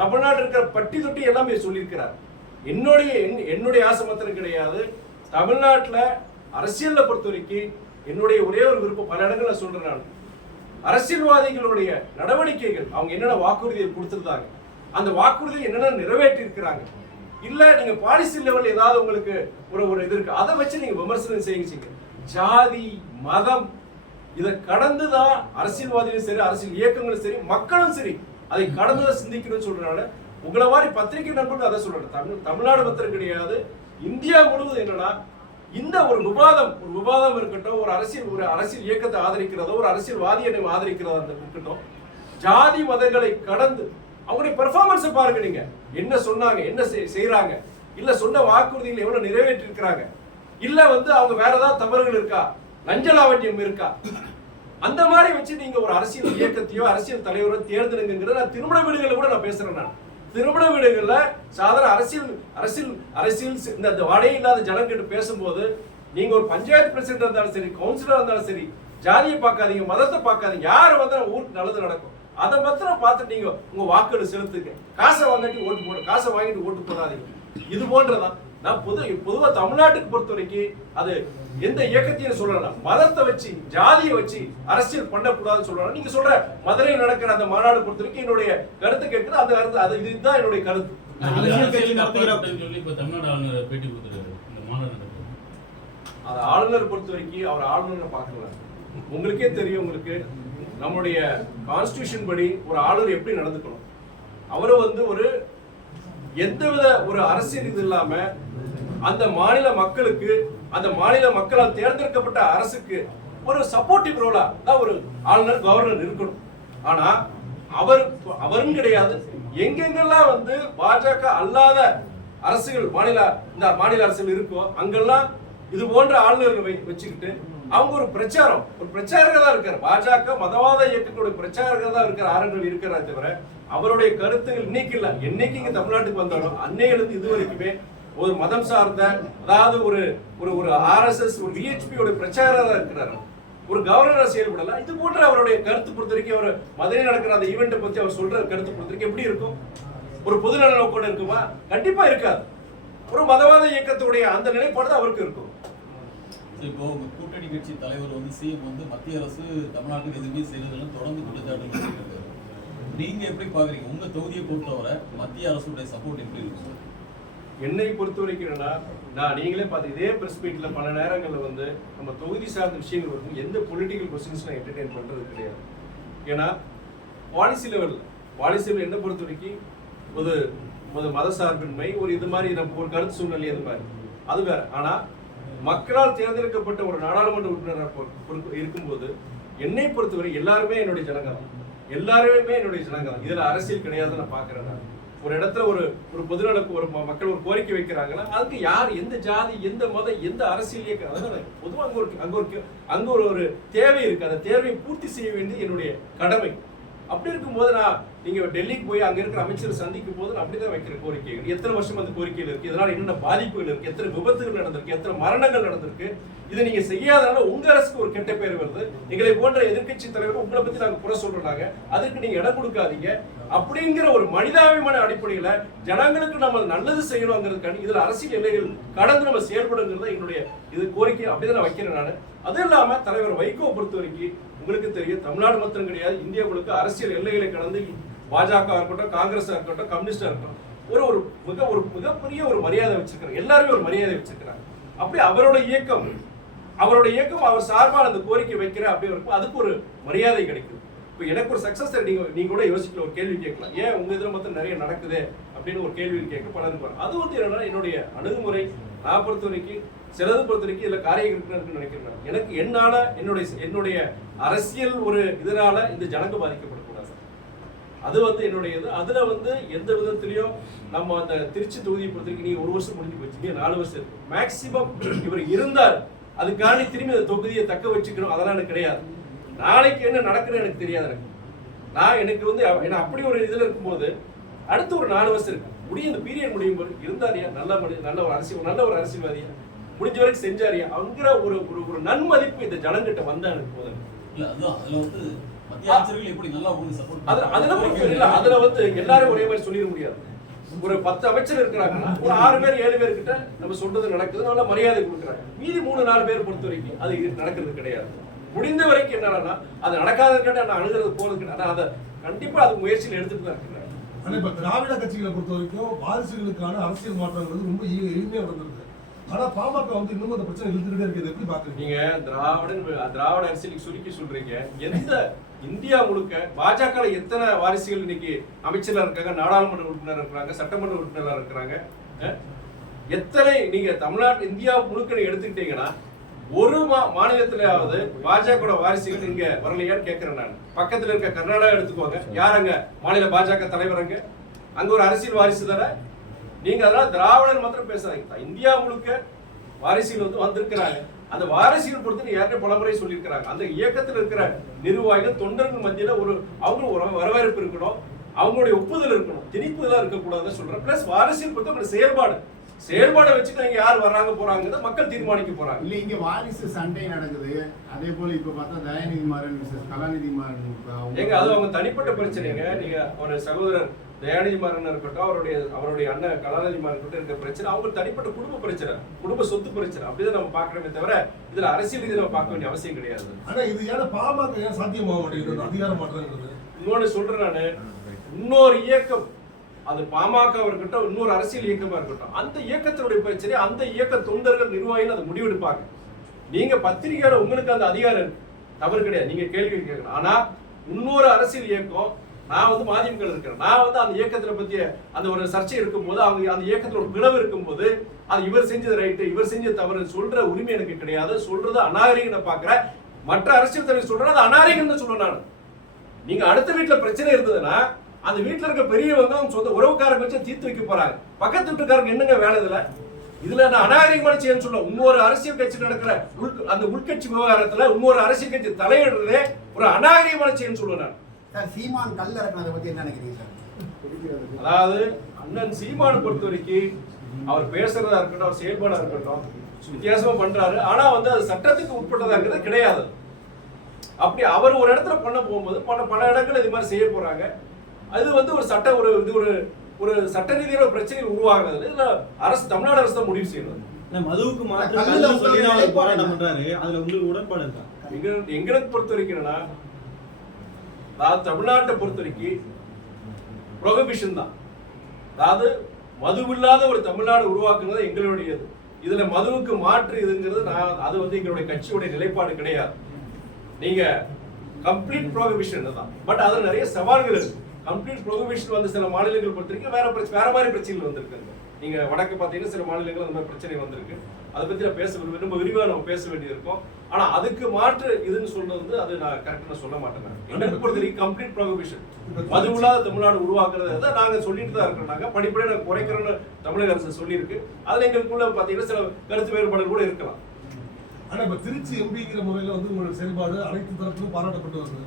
தமிழ்நாட்டில் இருக்கிற பட்டி தொட்டி எல்லாமே சொல்லியிருக்கிறார். என்னுடைய ஆசை மாத்திரம் கிடையாது. தமிழ்நாட்டில் அரசியலை பொறுத்த வரைக்கும் என்னுடைய ஒரே ஒரு விருப்பம், பல இடங்கள் நான் சொல்றேன். நான் அரசியல்வாதிகளுடைய நடவடிக்கைகள், அவங்க என்னென்ன வாக்குறுதியை கொடுத்திருந்தாங்க, அந்த வாக்குறுதியை என்னென்ன நிறைவேற்றி இருக்கிறாங்க, இல்ல நீங்க பாலிசி லெவல் ஏதாவது உங்களுக்கு ஒரு இது இருக்கு, அதை வச்சு நீங்க விமர்சனம் செய்யுங்க. ஜாதி மதம் இதை கடந்துதான் அரசியல்வாதிகளும் சரி, அரசியல் இயக்கங்களும் சரி, மக்களும் சரி, அதை கடந்துதான் சிந்திக்கணும்னு சொல்றதுனால உங்களை மாதிரி பத்திரிகை நண்பர்கள் அதை சொல்றேன். தமிழ்நாடு மாத்திரம் கிடையாது, இந்தியா முழுவதும் என்னன்னா இந்த ஒரு விவாதம் இருக்கட்டும், ஒரு அரசியல் இயக்கத்தை ஆதரிக்கிறதோ, ஒரு அரசியல்வாதியை ஆதரிக்கிறதோ இருக்கட்டும், ஜாதி மதங்களை கடந்து அவங்களுடைய பெர்ஃபார்மன்ஸை பாருங்க. நீங்க என்ன சொன்னாங்க, என்ன செய்யறாங்க, இல்ல சொன்ன வாக்குறுதிகள் எவ்வளவு நிறைவேற்றி இருக்கிறாங்க, இல்ல வந்து அவங்க வேற ஏதாவது தவறுகள் இருக்கா, லஞ்சலாவட்டியம் இருக்கா, அந்த மாதிரி வச்சு நீங்க ஒரு அரசியல் இயக்கத்தையோ அரசியல் தலைவரோ தேர்ந்தெடுங்கிறத நான் திருமண வீடுகளை கூட நான் பேசுறேன். நான் திருமண வீடுகள்ல சாதாரண அரசியல் இந்த வாடகை இல்லாத ஜனங்கிட்ட பேசும்போது நீங்க ஒரு பஞ்சாயத்து பிரசிடென்ட் இருந்தாலும் சரி, கவுன்சிலர் இருந்தாலும் சரி, ஜாதியை பார்க்காதீங்க, மதத்தை பார்க்காதீங்க, யாரு வந்து ஊருக்கு நல்லது நடக்கும் அதை மாத்திரம் பார்த்துட்டு நீங்க உங்க வாக்குகளை செலுத்துங்க. காசை வாங்கிட்டு ஓட்டு போட, காசை வாங்கிட்டு ஓட்டு போடாதீங்க. இது போன்றதான் நான் பொதுவா தமிழ்நாட்டுக்கு பொறுத்த வரைக்கும் அது எந்த இயக்கத்தையும் சொல்லலாம், மதத்தை வச்சு ஜாதியை வச்சு அரசியல் பண்ணக்கூடாதுன்னு சொல்லலாம். நீங்க சொல்ற மதுரையில் நடக்கிற அந்த மாநாடு பொறுத்த வரைக்கும் என்னுடைய கருத்து கேட்குது, அந்த கருத்து அது இதுதான் என்னுடைய கருத்து. அது ஆளுநர் பொறுத்த வரைக்கும் அவர் ஆளுநரை பார்க்கலாம். உங்களுக்கே தெரியும், உங்களுக்கு நம்முடைய கான்ஸ்டிடியூஷன் படி ஒரு ஆளுநர் எப்படி நடந்துக்கணும். அவரு வந்து ஒரு எந்தவித ஒரு அரசியல் இது இல்லாம அந்த மாநில மக்களுக்கு, அந்த மாநில மக்களால் தேர்ந்தெடுக்கப்பட்ட அரசுக்கு ஒரு சப்போர்ட்டிவ் ரோலா தான் ஒரு ஆளுநர், கவர்னர் இருக்கணும். ஆனா அவரும் கிடையாது. எங்கெங்கெல்லாம் வந்து பாஜக அல்லாத அரசுகள் இந்த மாநில அரசுகள் இருக்கோ அங்கெல்லாம் இது போன்ற ஆளுநர்களை வச்சுக்கிட்டு அவங்க ஒரு பிரச்சாரகர் தான் இருக்காரு. பாஜக மதவாத இயக்கங்களுடைய பிரச்சாரகர் தான் இருக்கிற ஆரங்கள் இருக்கிறார் தவிர அவருடைய கருத்துகள் இன்னைக்கு இல்ல, என்னைக்கு இங்க தமிழ்நாட்டுக்கு வந்தாலும் அன்னையிலிருந்து இது வரைக்குமே ஒரு மதம் சார்ந்த, அதாவது ஒரு RSS ஒரு VHP பிரச்சாரகராக இருக்கிறார். ஒரு கவர்னரா செயல்படலாம். இது போன்ற அவருடைய கருத்து பொறுத்த வரைக்கும் அவர் மதுரையில் நடக்கிற அந்த ஈவெண்ட்டை பத்தி அவர் சொல்ற கருத்து பொறுத்த வரைக்கும் எப்படி இருக்கும்? ஒரு பொதுநல நோக்கோடு இருக்குமா? கண்டிப்பா இருக்காது. ஒரு மதவாத இயக்கத்துடைய அந்த நிலைப்பாடு தான் அவருக்கு இருக்கும். இப்போ கூட்டணி கட்சி தலைவர் வந்து சிஎம் வந்து மத்திய அரசு தமிழ்நாட்டுக்கு எதுவுமே செய்யறதுன்னு தொடர்ந்து குற்றச்சாட்டு. நீங்க எப்படி பாக்குறீங்க? உங்க தொகுதியை பொறுத்தவரை மத்திய அரசுடைய சப்போர்ட் எப்படி இருக்கும்? என்னை பொறுத்த வரைக்கும் நான் நீங்களே பார்த்து இதே பிரஸ் மீட்ல பல நேரங்களில் வந்து நம்ம தொகுதி சார்ந்த விஷயங்கள் இருக்கும், எந்த பொலிட்டிக்கல் கொஸ்டின்ஸ் நான் என்டர்டெயின் பண்றது கிடையாது. ஏன்னா பாலிசி லெவல் என்ன பொறுத்த வரைக்கும் ஒரு மதசார்பின்மை, ஒரு இது மாதிரி நம்ம ஒரு கருத்து சூழ்நிலை இது மாதிரி அது வேற. ஆனா மக்களால் தேர்ந்தெடுக்கப்பட்ட ஒரு நாடாளுமன்ற உறுப்பினராக இருக்கும்போது என்னை பொறுத்தவரை எல்லாருமே என்னுடைய ஜனங்க தான், எல்லாருமே என்னுடைய ஜனங்க தான். இதுல அரசியல் கிடையாதுன்னு நான் பாக்குறேன். நான் ஒரு இடத்துல ஒரு பொதுநலக்கு ஒரு மக்கள் ஒரு கோரிக்கை வைக்கிறாங்கன்னா அதுக்கு யார், எந்த ஜாதி, எந்த மதம், எந்த அரசியல் இயக்கம், அதனால பொதுவாக அங்க ஒரு தேவை இருக்கு. அந்த தேவையை பூர்த்தி செய்ய வேண்டியது என்னுடைய கடமை. அப்படி இருக்கும்போது நான் நீங்க டெல்லிக்கு போய் அங்க இருக்கிற அமைச்சரை சந்திக்கும் போது நான் அப்படிதான் வைக்கிற கோரிக்கைகள். எத்தனை வருஷம் அந்த கோரிக்கைகள் இருக்கு, இதனால என்னென்ன பாதிப்புகள் இருக்கு, எத்தனை விபத்துகள் நடந்திருக்கு, எத்தனை மரணங்கள் நடந்திருக்கு, இதை நீங்க செய்யாதனால உங்க அரசுக்கு ஒரு கெட்ட பேர் வருது. எங்களை போன்ற எதிர்கட்சி தலைவர் உங்களை பத்தி நாங்க குறை சொல்றாங்க, அதுக்கு நீங்க இடம் கொடுக்காதீங்க அப்படிங்கிற ஒரு மனிதாபிமான அடிப்படையில ஜனங்களுக்கு நம்ம நல்லது செய்யணுங்கிறதுக்காண்டி இதுல அரசியல் எல்லைகள் கடந்து நம்ம செயல்படுங்கிறத என்னுடைய இது கோரிக்கை. அப்படிதான் நான் வைக்கிறேன் நான். அது இல்லாம தலைவர் வைகோ பொறுத்த வரைக்கும் உங்களுக்கு தெரியும், தமிழ்நாடு மாத்திரம் கிடையாது, இந்தியா முழுக்க அரசியல் எல்லைகளை கடந்து பாஜக இருக்கட்டும், காங்கிரஸா இருக்கட்டும், கம்யூனிஸ்டா இருக்கட்டும் ஒரு மிகப்பெரிய ஒரு மரியாதை வச்சிருக்கிறாங்க. எல்லாருமே ஒரு மரியாதை வச்சிருக்கிறாங்க. அப்படி அவருடைய இயக்கம் அவர் சார்பான அந்த கோரிக்கை வைக்கிற அப்படி இருக்கும், அதுக்கு ஒரு மரியாதை கிடைக்குது. இப்போ எனக்கு ஒரு சக்சஸ் நீங்க கூட யோசிக்கல, ஒரு கேள்வி கேட்கலாம், ஏன் உங்க இதுல மொத்தம் நிறைய நடக்குது அப்படின்னு ஒரு கேள்வி கேட்க பலருக்கு. அது வந்து என்னன்னா என்னுடைய அணுகுமுறை. நான் பொறுத்த வரைக்கும் சிலது பொறுத்த வரைக்கும் இதுல காரியம் இருக்குன்னு நினைக்கிறேன். எனக்கு என்னால என்னுடைய அரசியல் ஒரு இதனால இந்த ஜனங்க பாதிக்கப்படக்கூடாது. அது வந்து என்னுடைய இது. அதுல வந்து எந்த விதத்திலையும் நம்ம அந்த திருச்சி தொகுதியை பொறுத்த வரைக்கும் நீங்க 1 வருஷம் முடிஞ்சு போச்சு, 4 வருஷம் இருக்கு மேக்சிமம். இவர் இருந்தார், அதுக்காண்டி திரும்பி அந்த தொகுதியை தக்க வச்சுக்கணும் அதெல்லாம் எனக்கு கிடையாது. நாளைக்கு என்ன நடக்குன்னு எனக்கு தெரியாது. எனக்கு வந்து அப்படி ஒரு இதுல இருக்கும்போது அடுத்து ஒரு 4 வருஷம் இருக்கு முடியும், இந்த பீரியட் முடியும் போது இருந்தாரியா நல்ல ஒரு அரசியல்வாதியா முடிஞ்ச வரைக்கும் செஞ்சாரியா அங்கிற ஒரு நன்மதிப்பு இந்த ஜனங்கிட்ட வந்தா எனக்கு போதும். அதுல வந்து எல்லாரும் ஒரே மாதிரி சொல்லிட முடியாது. ஒரு 10 அமைச்சர் இருக்கிறாங்கன்னா ஒரு 6 பேர் 7 பேர் கிட்ட நம்ம சொல்றது நடக்குது, நல்ல மரியாதை கொடுக்குறாங்க. மீதி 3-4 பேர் பொறுத்த வரைக்கும் அது நடக்கிறது கிடையாது. முடிந்த வரைக்கும் என்னன்னா அது நடக்காத கேட்ட நான் அணுகிறது போறது, ஆனா அதை கண்டிப்பா அது முயற்சியில் எடுத்துட்டு தான் இருக்கிறாங்க. ஆனா இப்ப திராவிட கட்சிகளை பொறுத்த வரைக்கும் வாரிசுகளுக்கான அரசியல் மாற்றங்கள் ரொம்ப எளிமையா நடந்திருக்கு. ஆனா பாமக வந்து இன்னும் அந்த பிரச்சனை இழுத்துக்கிட்டே இருக்குது. எப்படி பாக்குறீங்க நீங்க? திராவிட அரசியலுக்கு சுருக்கி சொல்றீங்க. எந்த இந்தியா முழுக்க பாஜக எத்தனை வாரிசுகள் இன்னைக்கு அமைச்சரா இருக்காங்க, நாடாளுமன்ற உறுப்பினர் இருக்கிறாங்க, சட்டமன்ற உறுப்பினரா இருக்கிறாங்க. எத்தனை நீங்க தமிழ்நாடு இந்தியா முழுக்க எடுத்துக்கிட்டீங்கன்னா ஒரு மாநிலத்திலாவது பாஜக வாரிசுகள் இங்க வரலையான்னு கேட்கிறேன் நான். பக்கத்துல இருக்க கர்நாடகா எடுத்துக்கோங்க, யாரங்க மாநில பாஜக தலைவர் அங்க ஒரு அரசியல் வாரிசு தானே. நீங்க அதனால திராவிடர் மாத்திரம் பேசாதீங்க, இந்தியா முழுக்க வாரிசுகள் வந்து வந்திருக்கிறாங்க. அந்த வாரிசுகள் பொறுத்து யாருமே பலமுறை சொல்லியிருக்கிறாங்க. அந்த இயக்கத்தில் இருக்கிற நிர்வாகிகள் தொண்டர்கள் மத்தியில அவங்களும் ஒரு வரவேற்பு இருக்கணும், அவங்களுடைய ஒப்புதல் இருக்கணும், திணிப்பு எல்லாம் இருக்கக்கூடாதுன்னு சொல்றேன். பிளஸ் வாரிசுகள் பொறுத்த செயல்பாடை வச்சுட்டு இங்க யார் வர்றாங்க போறாங்க மக்கள் தீர்மானிக்க போறாங்க. இல்ல இங்க வாரிசு சண்டை நடக்குது. அதே போல இப்ப பார்த்தா தயாநிதி மாறன் கலாநிதி மாறன் அது அவங்க தனிப்பட்ட பிரச்சனைங்க. நீங்க ஒரு சகோதரர் தயாநிதி மாறன் இருக்கட்டும், அவருடைய அண்ணன் கலாநிதி மாறன் கிட்ட இருக்க பிரச்சனை அவங்க தனிப்பட்ட குடும்ப பிரச்சனை, குடும்ப சொத்து பிரச்சனை. அப்படிதான் நம்ம பாக்குறோமே தவிர இதுல அரசியல் ரீதியில நம்ம பார்க்க வேண்டிய அவசியம் கிடையாது. ஆனா இது ஏன்னா பாமக ஏன் சாத்தியமாக மாட்டேங்குது அதிகார மாற்றங்கிறது? இன்னொன்னு சொல்றேன் நானு, இன்னொரு இயக்கம் அது பாமக இருக்கட்டும், இன்னொரு அரசியல் இயக்கமா இருக்கட்டும், அந்த இயக்கத்தினுடைய பிரச்சனை அந்த இயக்க தொண்டர்கள் நிர்வாகிகள் அதை முடிவெடுப்பாங்க. நீங்க பத்திரிகையாளர் உங்களுக்கு அந்த அதிகாரம் தவறு கிடையாது, நீங்க கேள்வி கேட்கணும். ஆனா இன்னொரு அரசியல் இயக்கம், நான் வந்து மதிமுக இருக்கிறேன், நான் வந்து அந்த இயக்கத்துல பத்திய அந்த ஒரு சர்ச்சை இருக்கும்போது அவங்க அந்த இயக்கத்துல ஒரு பிளவு இருக்கும்போது அது இவர் செஞ்சது ரைட்டு இவர் செஞ்சது தவறு சொல்ற உரிமை எனக்கு கிடையாது. சொல்றது அநாகரிகம் பாக்குறேன். மற்ற அரசியல் தலைவர் சொல்றது அது அநாகரிகம் சொல்றேன் நான். நீங்க அடுத்த வீட்டுல பிரச்சனை இருந்ததுன்னா அந்த வீட்டுல இருக்க பெரியவங்க அவங்க சொந்த உறவுக்காரங்க வச்சு தீர்த்து வைக்க போறாங்க. பக்கத்து வீட்டுக்காரங்க என்னங்க வேலை இதுல நான் அநாகரிகமான செய்யன்னு சொல்லுவேன். இன்னொரு அரசியல் கட்சி நடக்கிற அந்த உள்கட்சி விவகாரத்துல இன்னொரு அரசியல் கட்சி தலையிடுறதே ஒரு அநாகரிகமான செய்யன்னு சொல்லுவேன் நான். சீமான் கல் இறக்குனதை பத்தி என்ன நினைக்கிறீங்க சார்? அதாவது அண்ணன் சீமானை பொறுத்த வரைக்கும் அவர் பேசுறதா இருக்கட்டும், அவர் செயல்பாடா இருக்கட்டும் வித்தியாசமா பண்றாரு. ஆனா வந்து அது சட்டத்துக்கு உட்பட்டதாங்கிறது கிடையாது. அப்படி அவர் ஒரு இடத்துல பண்ண போகும்போது பல இடங்கள் இது மாதிரி செய்ய போறாங்க. அது வந்து ஒரு சட்ட ஒரு சட்ட ரீதியான பிரச்சனை உருவாகிறது. இதுல தமிழ்நாடு அரசு தான் முடிவு செய்யணும். மதுவுக்கு மாற்று போராட்டம் பண்றாரு, அதுல உங்களுக்கு உடன்பாடு இருக்கா? எங்களுக்கு பொறுத்த வரைக்கும் அதாவது தமிழ்நாட்டை பொறுத்த வரைக்கும் ப்ரொஹிபிஷன் தான். அதாவது மதுவில்லாத ஒரு தமிழ்நாடு உருவாக்குறது எங்களுடையது. இதுல மதுவுக்கு மாற்று இதுங்கிறது அது வந்து எங்களுடைய கட்சியுடைய நிலைப்பாடு கிடையாது. நீங்க கம்ப்ளீட் ப்ரொஹிபிஷன் தான். பட் அதுல நிறைய சவால்கள் இருக்கு. கம்ப்ளீட் ப்ரொஹிபிஷன் வந்து சில மாநிலங்கள் பொறுத்தவரைக்கும் வேற மாதிரி பிரச்சனைகள் வந்திருக்குங்க. நீங்க வடக்கு பார்த்தீங்கன்னா சில மாநிலங்கள் அந்த மாதிரி பிரச்சனை வந்திருக்கு. அதை பத்தி நான் பேச ரொம்ப விரிவாக நம்ம பேச வேண்டியது இருக்கும். ஆனா அதுக்கு மாற்று இதுன்னு சொல்றது வந்து அது நான் கரெக்டா சொல்ல மாட்டேன். எனக்கு பொறுத்தவரைக்கும் கம்ப்ளீட் ப்ரொஹிபிஷன் மது இல்லாத தமிழ்நாடு உருவாக்குறது தான் நாங்க சொல்லிட்டு தான் இருக்கிறோம். நாங்க படிப்படியாக நாங்கள் குறைக்கிறோம்னு தமிழக அரசு சொல்லியிருக்கு. அதுல எங்களுக்குள்ள பாத்தீங்கன்னா சில கருத்து வேறுபாடுகள் கூட இருக்கலாம். ஆனா இப்ப திருச்சி எம்பிங்கிற முறையில வந்து உங்களோட செயல்பாடு அனைத்து தரப்பிலும் பாராட்டப்பட்டு வருது.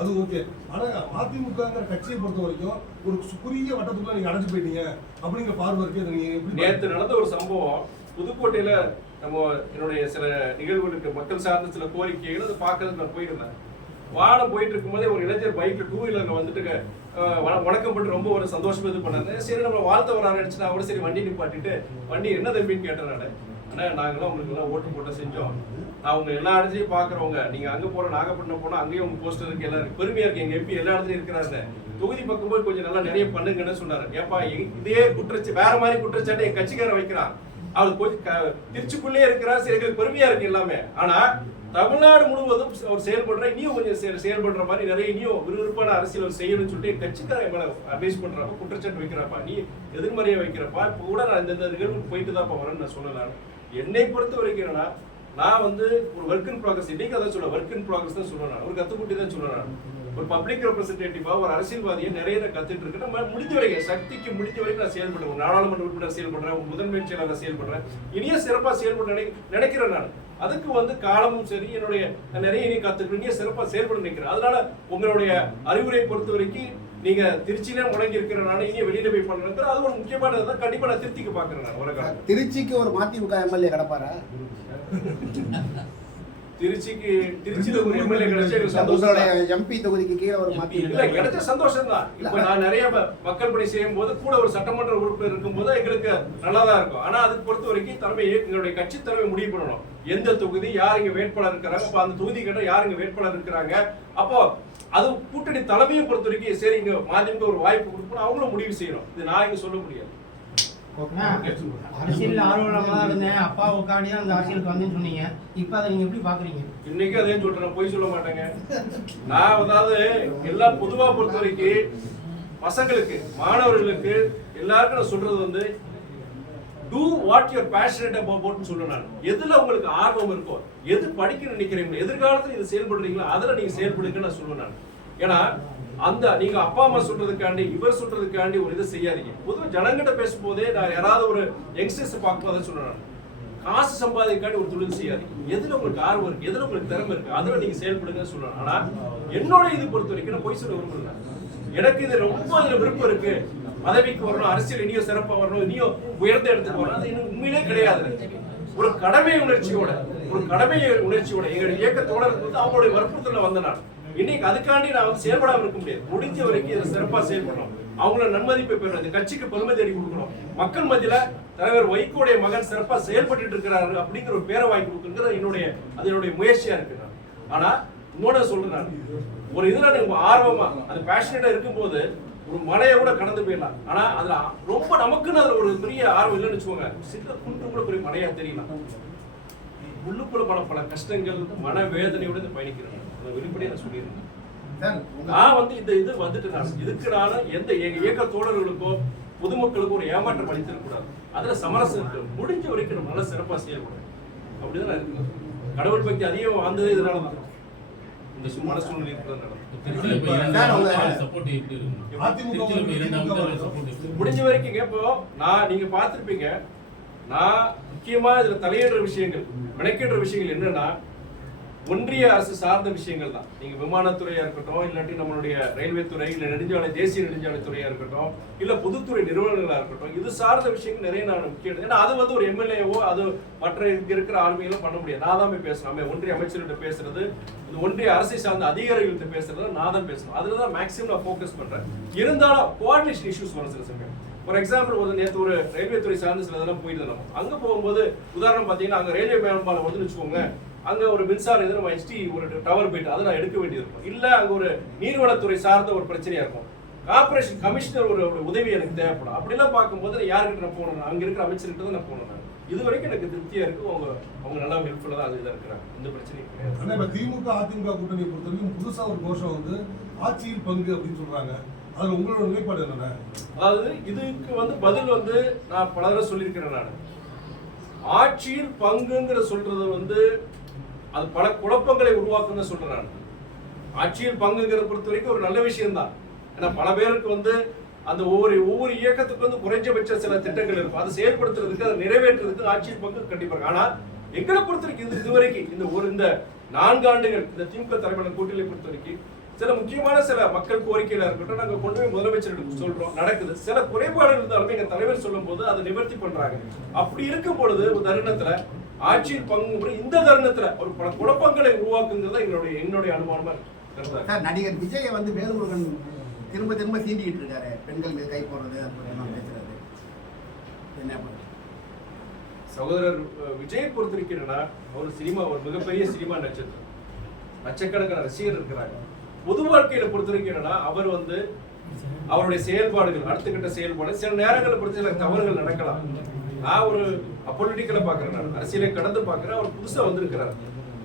அது ஓகே. ஆனா அதிமுகங்கிற கட்சியை பொறுத்த வரைக்கும் ஒரு குறுகிய வட்டத்துக்குள்ள நீங்க அடைஞ்சு போயிட்டீங்க அப்படிங்கிற பார்வை இருக்கு. அதை நீங்க எப்படி நேற்று நடந்த ஒரு சம்பவம் புதுக்கோட்டையில நம்ம என்னுடைய சில நிகழ்வுகளுக்கு மக்கள் சார்ந்த சில கோரிக்கைகள் அதை பார்க்கறதுக்கு நான் போயிருந்தேன். வானம் போயிட்டு இருக்கும்போதே ஒரு இளைஞர் பைக்ல 2 வீலர்ல வந்துட்டு வணக்கம் பண்ணி ரொம்ப ஒரு சந்தோஷமா இது பண்ணாங்க. சரி நம்ம வாழ்த்த வர ஆரம்பிச்சு நான் கூட சரி வண்டி நிப்பாட்டிட்டு வண்டி என்ன தம்பின்னு கேட்டேன் நான். ஆனா நாங்களாம் உங்களுக்கு எல்லாம் ஓட்டு போட்ட செஞ்சோம். நான் உங்க எல்லா இடத்துலயும் பாக்குறவங்க நீங்க அங்க போற நாகப்பட்டினம் போனா அங்கேயும் உங்க போஸ்டர் இருக்கு. எல்லாரும் பெருமையா இருக்கு. எங்க எம்பி எல்லா இடத்துலயும் இருக்கிறாரு. தொகுதி பக்கம் போய் கொஞ்சம் நல்லா நிறைய பண்ணுங்கன்னு சொன்னாரு. ஏப்பா இதே வேற மாதிரி குற்றச்சாட்டு என் கட்சிக்காரன் வைக்கிறான். அவர் கொஞ்சம் திருச்சிக்குள்ளே இருக்கிறார். சரி எங்களுக்கு பெருமையா இருக்கு எல்லாமே. ஆனா தமிழ்நாடு முழுவதும் அவர் செயல்படுற இனியும் கொஞ்சம் செயல்படுற மாதிரி நிறைய இனியும் விறுவிறுப்பான அரசியல் செய்யணும்னு சொல்லிட்டு கட்சிக்காரன் மேல அட்வைஸ் பண்றப்ப குற்றச்சாட்டு வைக்கிறப்பா நீ எதிர்மறையா வைக்கிறப்பா இப்ப கூட நான் இந்த நிகழ்வுக்கு போயிட்டு தான் வரேன்னு நான் சொல்லலாம். என்னை பொறுத்த வரைக்கும் என்னன்னா நான் வந்து ஒரு ஒர்க் இன் ப்ராக்ரஸ் இன்னைக்கு அதான் சொல்ல ஒர்க் இன் ப்ராக்ரஸ் தான் சொல்லுவேன். ஒரு கத்துக்குட்டி தான் சொல்லுவேன். ஒரு பப்ளிக் ரெப்ரஸன்டேட்டிவா ஒரு அரசியல்வாதியை நிறைய கத்துட்டு இருக்கு. நம்ம முடிஞ்ச வரைக்கும் சக்திக்கு முடிஞ்ச வரைக்கும் நான் செயல்படுறேன். ஒரு நாடாளுமன்ற உறுப்பினர் செயல்படுறேன். ஒரு முதன்மை செயலாளர் செயல்படுறேன். இனிய சிறப்பா செயல்பட நினைக்கிறேன் நான். அதுக்கு வந்து காலமும் சரி என்னுடைய நிறைய இனி கத்துக்கணும். இனிய சிறப்பா செயல்பட நினைக்கிறேன். அதனால உங்களுடைய அறிவுரை பொறுத்த வரைக்கும் நீங்க திருச்சியில முடங்கி இருக்கிறனால இனிய வெளியில போய் பண்றது அது ஒரு முக்கியமானது. கண்டிப்பா நான் திருச்சிக்கு பாக்குறேன். நான் ஒரு காலம் திருச்சிக்கு ஒரு மதிமுக எம்எல்ஏ கிடப்பாரா? திருச்சியில ஒரு எம்எல்ஏ கிடைச்ச சந்தோஷம். எம்பி தொகுதிக்கு கீழே ஒரு இல்ல கிடைச்ச சந்தோஷம் தான். இப்ப நான் நிறைய மக்கள் பணி செய்யும் போது கூட ஒரு சட்டமன்ற உறுப்பினர் இருக்கும் போது எங்களுக்கு நல்லாதான் இருக்கும். ஆனா அதுக்கு பொறுத்த வரைக்கும் தலைமை எங்களுடைய கட்சி தலைமை முடிவு பண்ணணும். எந்த தொகுதி யார் இங்க வேட்பாளர் இருக்கிறாங்க. அப்ப அந்த தொகுதி கிட்ட யார் இங்க வேட்பாளர் இருக்கிறாங்க. அப்போ அது கூட்டணி தலைமையை பொறுத்த வரைக்கும் சரி இங்க மதிமுக ஒரு வாய்ப்பு கொடுக்கணும். அவங்களும் முடிவு செய்யணும். இது நான் இங்க சொல்ல முடியாது. அரசியல் ஆர்வலமா இருந்தேன். அப்பாவுக்காண்டி தான் அந்த அரசியலுக்கு வந்தேன்னு சொன்னீங்க. இப்ப அதை நீங்க எப்படி பாக்குறீங்க? இன்னைக்கு அதே சொல்றேன். போய் சொல்ல மாட்டேங்க. நான் அதாவது எல்லாம் பொதுவா பொறுத்த வரைக்கும் பசங்களுக்கு மாணவர்களுக்கு எல்லாருக்கும் நான் சொல்றது வந்து do what you're passionate about சொல்லுவேன் நான். எதுல உங்களுக்கு ஆர்வம் இருக்கோ எது படிக்க நினைக்கிறீங்களோ எதிர்காலத்துல இது செயல்படுறீங்களோ அதுல நீங்க செயல்படுங்க நான் சொல்லுவேன் நான். ஏன்னா அந்த நீங்க அப்பா அம்மா சொல்றதுக்காண்டி இவர் சொல்றதுக்காண்டி ஒரு இது செய்யாதீங்க. பொதுவாக ஜனங்கிட்ட பேசும்போதே நான் யாராவது ஒரு யங்ஸ்டர்ஸ் பார்க்கும்போது சொல்றேன் காசு சம்பாதிக்காண்டி ஒரு தொழில் செய்யாதீங்க. எதுல உங்களுக்கு ஆர்வம் இருக்கு எதுல உங்களுக்கு திறமை இருக்கு அதுல நீங்க செயல்படுங்கன்னு சொல்றேன். ஆனா என்னோட இது பொறுத்த வரைக்கும் நான் போய் சொல்ல விரும்பல. எனக்கு இது ரொம்ப அதுல விருப்பம் இருக்கு. பதவிக்கு வரணும் அரசியல் இனியும் சிறப்பா வரணும் இனியும் உயர்ந்த இடத்துக்கு வரணும் அது இன்னும் உண்மையிலே கிடையாது. ஒரு கடமை உணர்ச்சியோட எங்களுடைய இயக்க தோழருக்கு வந்து அவங்களுடைய வற்புறுத்தல வந்த நான் இன்னைக்கு அதுக்காண்டி நான் வந்து செயல்படாம இருக்க முடியாது. முடிஞ்ச வரைக்கும் இதை சிறப்பா செயல்படணும். அவங்கள நன்மதிப்பை பெறணும். இந்த கட்சிக்கு பெருமை தேடி கொடுக்கணும். மக்கள் மத்தியில தலைவர் வைகோடைய மகன் சிறப்பா செயல்பட்டு இருக்கிறாரு அப்படிங்கிற ஒரு பேரை வாங்கி கொடுக்குறது என்னுடைய முயற்சியா இருக்கு. ஆனா இன்னொன்னு சொல்றேன் நான் ஒரு இதுல நீங்க ஆர்வமா அது பேஷனேட்டா இருக்கும்போது ஒரு மலையை கூட கடந்து போயிடலாம். ஆனா அதுல ரொம்ப நமக்குன்னு அதுல ஒரு பெரிய ஆர்வம் இல்லைன்னு வச்சுக்கோங்க சில குன்று கூட பெரிய மலையா தெரியலாம். உள்ளுக்குள்ள பல கஷ்டங்கள் மன வேதனையோட இந்த பயணிக்கிறேன். வெளிப்படையா நான் சொல்லியிருந்தேன். நான் வந்து இது வந்துட்டு நான் இதுக்குனால எந்த இயக்க தோழர்களுக்கோ பொதுமக்களுக்கோ ஒரு ஏமாற்றம் அளித்திருக்கூடாது. அதுல சமரசம் இருக்கு. முடிஞ்ச வரைக்கும் நம்ம நல்லா சிறப்பா செயல்படும். அப்படிதான் இருக்கு. கடவுள் பக்தி அதிகம் வந்தது இதனாலதான். இந்த சும்மான சூழ்நிலை முடிஞ்ச வரைக்கும் இப்போ நீங்க பார்த்திருப்பீங்க. நான் முக்கியமா இதுல தலையிடுற விஷயங்கள் மெனக்கிடுற விஷயங்கள் என்னன்னா ஒன்றிய அரசு சார்ந்த விஷயங்கள் தான். நீங்க விமானத்துறையா இருக்கட்டும் இல்லாட்டி நம்மளுடைய ரயில்வே துறை இல்ல நெடுஞ்சாலை தேசிய நெடுஞ்சாலை துறையா இருக்கட்டும் இல்ல பொதுத்துறை நிறுவனங்களா இருக்கட்டும் இது சார்ந்த விஷயங்கள் நிறைய நான் முக்கியம். ஏன்னா அது வந்து ஒரு எம்எல்ஏவோ அது மற்ற இங்க இருக்கிற ஆளுமைகளும் பண்ண முடியாது. நான் தான் போய் பேசணும். ஒன்றிய அமைச்சர்கிட்ட பேசுறது ஒன்றிய அரசை சார்ந்த அதிகாரிகள்கிட்ட பேசுறது நான் தான் பேசணும். அதுலதான் மேக்ஸிமம் நான் ஃபோக்கஸ் பண்றேன். இருந்தாலும் கோஆர்டினேஷன் இஷ்யூஸ் வரும் சில சமயம். ஃபார் எக்ஸாம்பிள் ஒரு நேற்று ஒரு ரயில்வே துறை சார்ந்து சில இதெல்லாம் போயிட்டு நம்ம அங்க போகும்போது உதாரணம் பாத்தீங்கன்னா அங்க ரயில்வே மேம்பாலம் வந்து வச்சுக்கோங்க அங்க ஒரு மின்சார எதிர HT ஒரு டவர் போயிட்டு அதை நான் எடுக்க வேண்டியிருக்கும். இல்ல அங்க ஒரு நீர்வளத்துறை சார்ந்த ஒரு பிரச்சனையா இருக்கும். கார்பரேஷன் கமிஷனர் ஒரு உதவி எனக்கு தேவைப்படும். அப்படிலாம் பார்க்கும்போது யாருக்கிட்ட நான் போகணும் அங்க இருக்கிற அமைச்சர்கிட்ட தான் நான் போகணும். இது வரைக்கும் எனக்கு திருப்தியா இருக்கு. அவங்க நல்லா ஹெல்ப்ஃபுல்லா தான் அதுதான் இருக்கிறாங்க. இந்த பிரச்சனையும் கிடையாது. திமுக அதிமுக கூட்டணியை பொறுத்த வரைக்கும் புதுசா ஒரு கோஷம் வந்து ஆட்சியில் பங்கு அப்படின்னு சொல்றாங்க. அதுல உங்களோட நிலைப்பாடு என்னென்ன? அதாவது இதுக்கு வந்து பதில் வந்து நான் பல தடவை சொல்லியிருக்கிறேன். நான் ஆட்சியில் பங்குங்கிற சொல்றது வந்து அது பல குழப்பங்களை உருவாக்குன்னு சொல்றேன். நான் ஆட்சியில் பங்குங்கிற பொறுத்த வரைக்கும் ஒரு நல்ல விஷயம் தான். ஏன்னா பல பேருக்கு வந்து அந்த ஒவ்வொரு இயக்கத்துக்கு வந்து குறைஞ்சபட்ச சில திட்டங்கள் இருக்கும். அதை செயல்படுத்துறதுக்கு அதை நிறைவேற்றுறதுக்கு ஆட்சியில் பங்கு கண்டிப்பாக. ஆனா எங்களை பொறுத்த வரைக்கும் இதுவரைக்கும் இந்த 4 ஆண்டுகள் இந்த திமுக தலைமையிலான கூட்டணியை பொறுத்த வரைக்கும் சில முக்கியமான சில மக்கள் கோரிக்கைகளா இருக்கட்டும் நாங்க கொண்டு போய் முதலமைச்சருக்கு சொல்றோம், நடக்குது. சில குறைபாடு இருந்தாலுமே எங்க தலைவர் சொல்லும் போது அதை நிவர்த்தி பண்றாங்க. அப்படி இருக்கும் பொழுது ஒரு தருணத்துல ஆட்சியில் பங்கு இந்த தருணத்துல ஒரு பல குழப்பங்களை உருவாக்குங்கிறத என்னுடைய அனுமானமா இருக்கு. சார், நடிகர் விஜயை வந்து வேல்முருகன் திரும்ப திரும்ப சீண்டிக்கிட்டு இருக்காரு. பெண்கள் மீது கை போடுறது எல்லாம் பேசுறது என்ன பண்ணுறது? சகோதரர் விஜயை பொறுத்திருக்கிறேன்னா ஒரு மிகப்பெரிய சினிமா நட்சத்திரம், லட்சக்கணக்கான ரசிகர் இருக்கிறாங்க. பொது வாழ்க்கையில பொறுத்திருக்கிறேன்னா அவர் வந்து அவருடைய செயல்பாடுகள் அடுத்த கட்ட செயல்பாடு சில நேரங்களை பொறுத்து சில தவறுகள் நடக்கலாம். நான் ஒரு பொலிட்டிக்கலை பாக்குறேன், நான் அரசியலை கடந்து பாக்குறேன். அவர் புதுசா வந்திருக்கிறார்.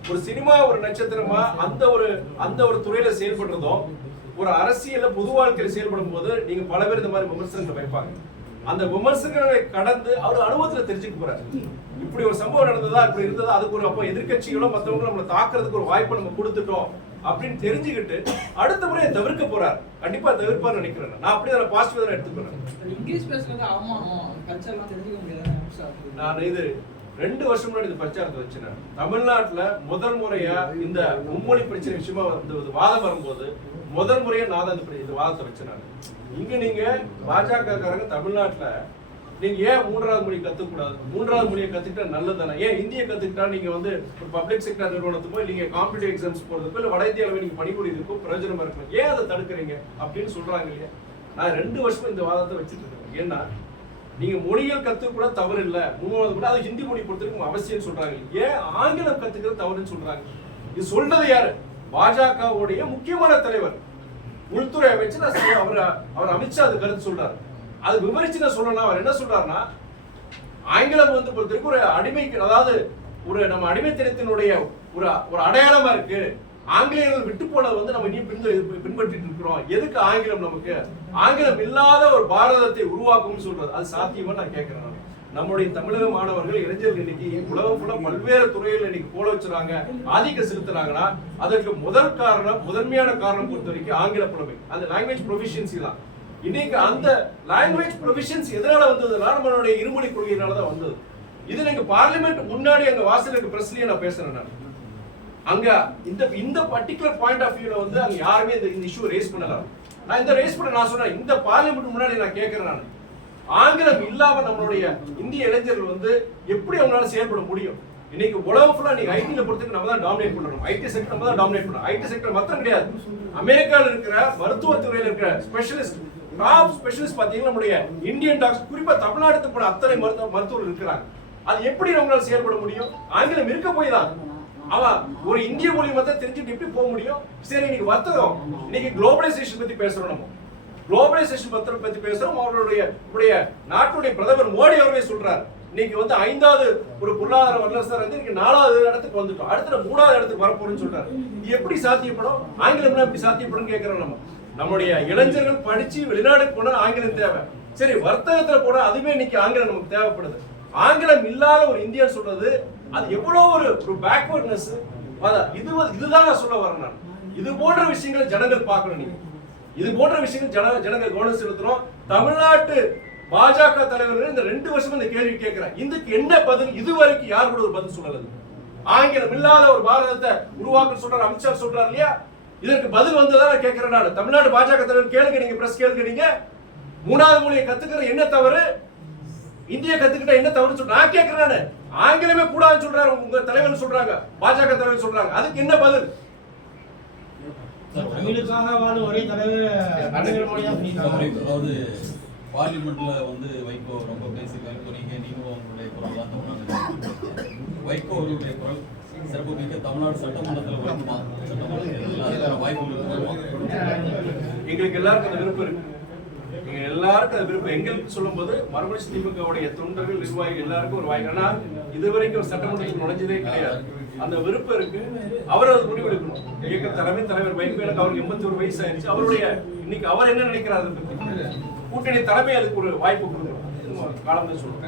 ஒரு சினிமா ஒரு நட்சத்திரமா அந்த ஒரு துறையில செயல்படுறதும் ஒரு அரசியல பொது வாழ்க்கையில செயல்படும் போது நீங்க பல பேர் இந்த மாதிரி விமர்சனங்களை வைப்பாங்க. அந்த விமர்சனங்களை கடந்து அவர் அனுபவத்துல தெரிஞ்சுக்க போறாரு. இப்படி ஒரு சம்பவம் நடந்ததா, இப்படி இருந்ததா, அதுக்கு ஒரு அப்போ எதிர்கட்சிகளோ மற்றவங்களும் நம்மளை தாக்குறதுக்கு ஒரு வாய்ப்பை நம்ம கொடுத்துட்டோம் அப்படின்னு தெரிஞ்சுக்கிட்டு அடுத்த முறையை தவிர்க்க போறாரு. கண்டிப்பா தவிர்ப்பான்னு நினைக்கிறேன். நான் அப்படி அதை பாசிட்டிவா தான் எடுத்துக்கிறேன். இங்கிலீஷ் பேசுறது அவமானம், கல்ச்சர்லாம் தெரிஞ்சுக்க முடியாது. நான் இது 2 வருஷம் முன்னாடி இந்த பிரச்சாரத்தை வச்சேன். தமிழ்நாட்டுல முதல் முறையா இந்த மும்மொழி பிரச்சனை விஷயமா வந்து வாதம் வரும்போது முதல் முறையா நான் தான் இந்த வாதத்தை வச்சேன். இங்க நீங்க பாஜக காரங்க தமிழ்நாட்டுல நீங்க ஏன் 3வது மொழி கத்துக்கூடாது? 3வது மொழியை கத்துக்கிட்டா நல்லதானே? ஏன் இந்திய கத்துக்கிட்டா நீங்க வந்து ஒரு பப்ளிக் செக்டர் நிறுவனத்துக்கோ நீங்க காம்படிட்டிவ் எக்ஸாம்ஸ் போறதுக்கோ இல்ல வட இந்தியாவில் நீங்க பணிபுரியுறதுக்கோ பிரயோஜனமா இருக்கணும். ஏன் அதை தடுக்கிறீங்க அப்படின்னு சொல்றாங்க இல்லையா? நான் 2 வருஷமா இந்த வாதத்தை வச்சுட்டு இருக்கேன். ஏன்னா நீங்க மொழிகள் கத்துக்கூட தவறு இல்ல, 3வது கூட அது ஹிந்தி மொழி பொறுத்தவரைக்கும் அவசியம் சொல்றாங்க. ஏன் ஆங்கிலம் கத்துக்கிறது தவறுன்னு சொல்றாங்க? இது சொல்றது யாரு? பாஜகவுடைய முக்கியமான தலைவர், உள்துறை அமைச்சர். அவர் அமித்ஷா அது கருத்து சொல்றாரு. அது விவரிச்சு நான் சொல்லணும். அவர் என்ன சொல்றாருன்னா ஆங்கிலம் வந்து பொறுத்தவரைக்கும் ஒரு அடிமைக்கு, அதாவது ஒரு நம்ம அடிமைத்தனத்தினுடைய ஒரு அடையாளமா இருக்கு. ஆங்கிலேயர்கள் விட்டு போனது வந்து நம்ம இனி பின்பற்றிட்டு இருக்கிறோம். எதுக்கு ஆங்கிலம்? நமக்கு ஆங்கிலம் இல்லாத ஒரு பாரதத்தை உருவாக்கும் சொல்றது அது சாத்தியமா நான் கேட்கிறேன். நம்முடைய தமிழக மாணவர்கள் இளைஞர்கள் இன்னைக்கு உலகம் ஃபுல்லா பல்வேறு துறைகள் இன்னைக்கு போல வச்சுறாங்க, ஆதிக்கம் செலுத்துறாங்கன்னா அதற்கு முதன்மையான காரணம் பொறுத்த வரைக்கும் ஆங்கில புலமை, அந்த லாங்குவேஜ் ப்ரொஃபிஷியன்சி தான். இன்னைக்கு அந்த லாங்குவேஜ் ப்ரொஃபிஷியன்சி எதனால வந்ததுன்னா நம்மளுடைய இருமொழி கொள்கையினால தான் வந்தது. இது நீங்க பார்லிமெண்ட் முன்னாடி அங்க வாசலுக்கு பிரஸ்லயே நான் பேசுறேன். நான் அங்க இந்த பர்டிகுலர் பாயிண்ட் ஆஃப் வியூல வந்து அங்க யாருமே இந்த இஷ்யூ ரேஸ் பண்ணல. நான் இந்த ரேஸ் பண்ண நான் சொன்னேன், இந்த பார்லிமெண்ட் முன்னாடி நான் கேட்கிறேன், நான் ஆங்கிலம் இல்லாம நம்மளுடைய இந்திய இளைஞர்கள் வந்து எப்படி அவங்களால செயல்பட முடியும்? இன்னைக்கு உலகம் ஃபுல்லா நீங்க ஐடில பொறுத்தவரைக்கும் நம்ம தான் டாமினேட் பண்ணணும். ஐடி செக்டர் நம்ம தான் டாமினேட் பண்ணணும். ஐடி செக்டர் மொத்தம் கிடையாது. அமெரிக்கால இருக்கிற மருத்துவத்துறையில இருக்கிற ஸ்பெஷலிஸ்ட், டாப் ஸ்பெஷலிஸ்ட் பாத்தீங்கன்னா நம்முடைய இந்தியன் டாக்டர், குறிப்பா தமிழ்நாட்டுக்கு போன அத்தனை மருத்துவர்கள் இருக்கிறாங்க. அது எப்படி நம்மளால செயல்பட முடியும்? ஆங்கிலம் இருக்க போய் தான். அவன் ஒரு இந்திய மொழி மட்டும் தெரிஞ்சுட்டு எப்படி போக முடியும்? சரி, இன்னைக்கு வர்த்தகம், இன்னைக்கு குளோபலைசேஷன் பத்தி பேசுறோம். நம்ம குளோபலைசேஷன் பத்தி பேசுறோம். அவருடைய நாட்டுடைய பிரதமர் மோடி அவர்களே சொல்றாரு, இன்னைக்கு வந்து 5வது ஒரு பொருளாதார வல்லரசர் வந்து இன்னைக்கு 4வது இடத்துக்கு வந்துட்டோம், அடுத்த 3வது இடத்துக்கு வரப்போறோம்னு சொல்றாரு. இது எப்படி சாத்தியப்படும்? ஆங்கிலம் எப்படி சாத்தியப்படும் கேட்கிறோம். நம்முடைய இளைஞர்கள் படிச்சு வெளிநாடுக்கு போனா ஆங்கிலம் தேவை. சரி, வர்த்தகத்துல போனா அதுவே இன்னைக்கு ஆங்கிலம் நமக்கு தேவைப்படுது. ஆங்கிலம் இல்லாத ஒரு இந்தியா சொல்றது அது எவ்வளவு ஒரு பேக்வர்ட்னஸ். இதுதான் நான் சொல்ல வரேன். நான் இது போன்ற விஷயங்களை ஜனங்கள் பார்க்கணும். நீங்க இது போன்ற விஷயங்கள் ஜனங்கள் கவனம் செலுத்தணும். தமிழ்நாட்டு பாஜக தலைவர்கள் இந்த 2 வருஷமா இந்த கேள்வி கேட்கிறேன். இதுக்கு என்ன பதில்? இதுவரைக்கும் யார் கூட ஒரு பதில் சொல்லல. ஆங்கிலம் இல்லாத ஒரு பாரதத்தை உருவாக்க சொல்றாரு அமித்ஷா சொல்றாரு இல்லையா? இதற்கு பதில் வந்ததா நான் கேட்கிறேன். நான் தமிழ்நாடு பாஜக தலைவர் கேளுங்க, நீங்க பிரஸ் கேளுங்க. நீங்க 3வது மொழியை கத்துக்கிற என்ன தவறு? இந்திய கத்துக்கிட்ட என்ன தவறு சொல்ற? நான் கேட்கிறேன். ஆங்கிலமே கூடாதுன்னு சொல்றாரு உங்க தலைவர் சொல்றாங்க, பாஜக தலைவர் சொல்றாங்க. அதுக்கு என்ன பதில்? தமிழுக்காக வாழும் ஒரே தலைவர் அதாவது பார்லிமெண்ட்ல வந்து வைகோ ரொம்ப பேசியிருக்காரு. நீங்களும் உங்களுடைய குரல் தான் தமிழ்நாடு வைகோ அவர்களுடைய குரல் சிறப்பு மிக்க தமிழ்நாடு சட்டமன்றத்தில் வருமா? சட்டமன்றத்தில் வாய்ப்பு எங்களுக்கு எல்லாருக்கும் அந்த விருப்பம் இருக்கு. எங்க எல்லாருக்கும் அது விருப்பம். எங்களுக்கு சொல்லும் போது மறுபடியும் திமுகவுடைய தொண்டர்கள், நிர்வாகிகள் எல்லாருக்கும் ஒரு வாய்ப்பு. ஆனா இதுவரைக்கும் ஒரு சட்டமன்றத்தில் நுழைஞ்சதே கிடையாது. அந்த விருப்பம் இருக்கு. அவர் அது முடிவெடுக்கணும். இயக்க தலைவர் வைகோ, எனக்கு அவருக்கு 81 வயசு ஆயிடுச்சு. அவருடைய இன்னைக்கு அவர் என்ன நினைக்கிறாரு பத்தி கூட்டணி தலைமை அதுக்கு ஒரு வாய்ப்பு கொடுக்கணும். காலம் தான் சொல்றேன்.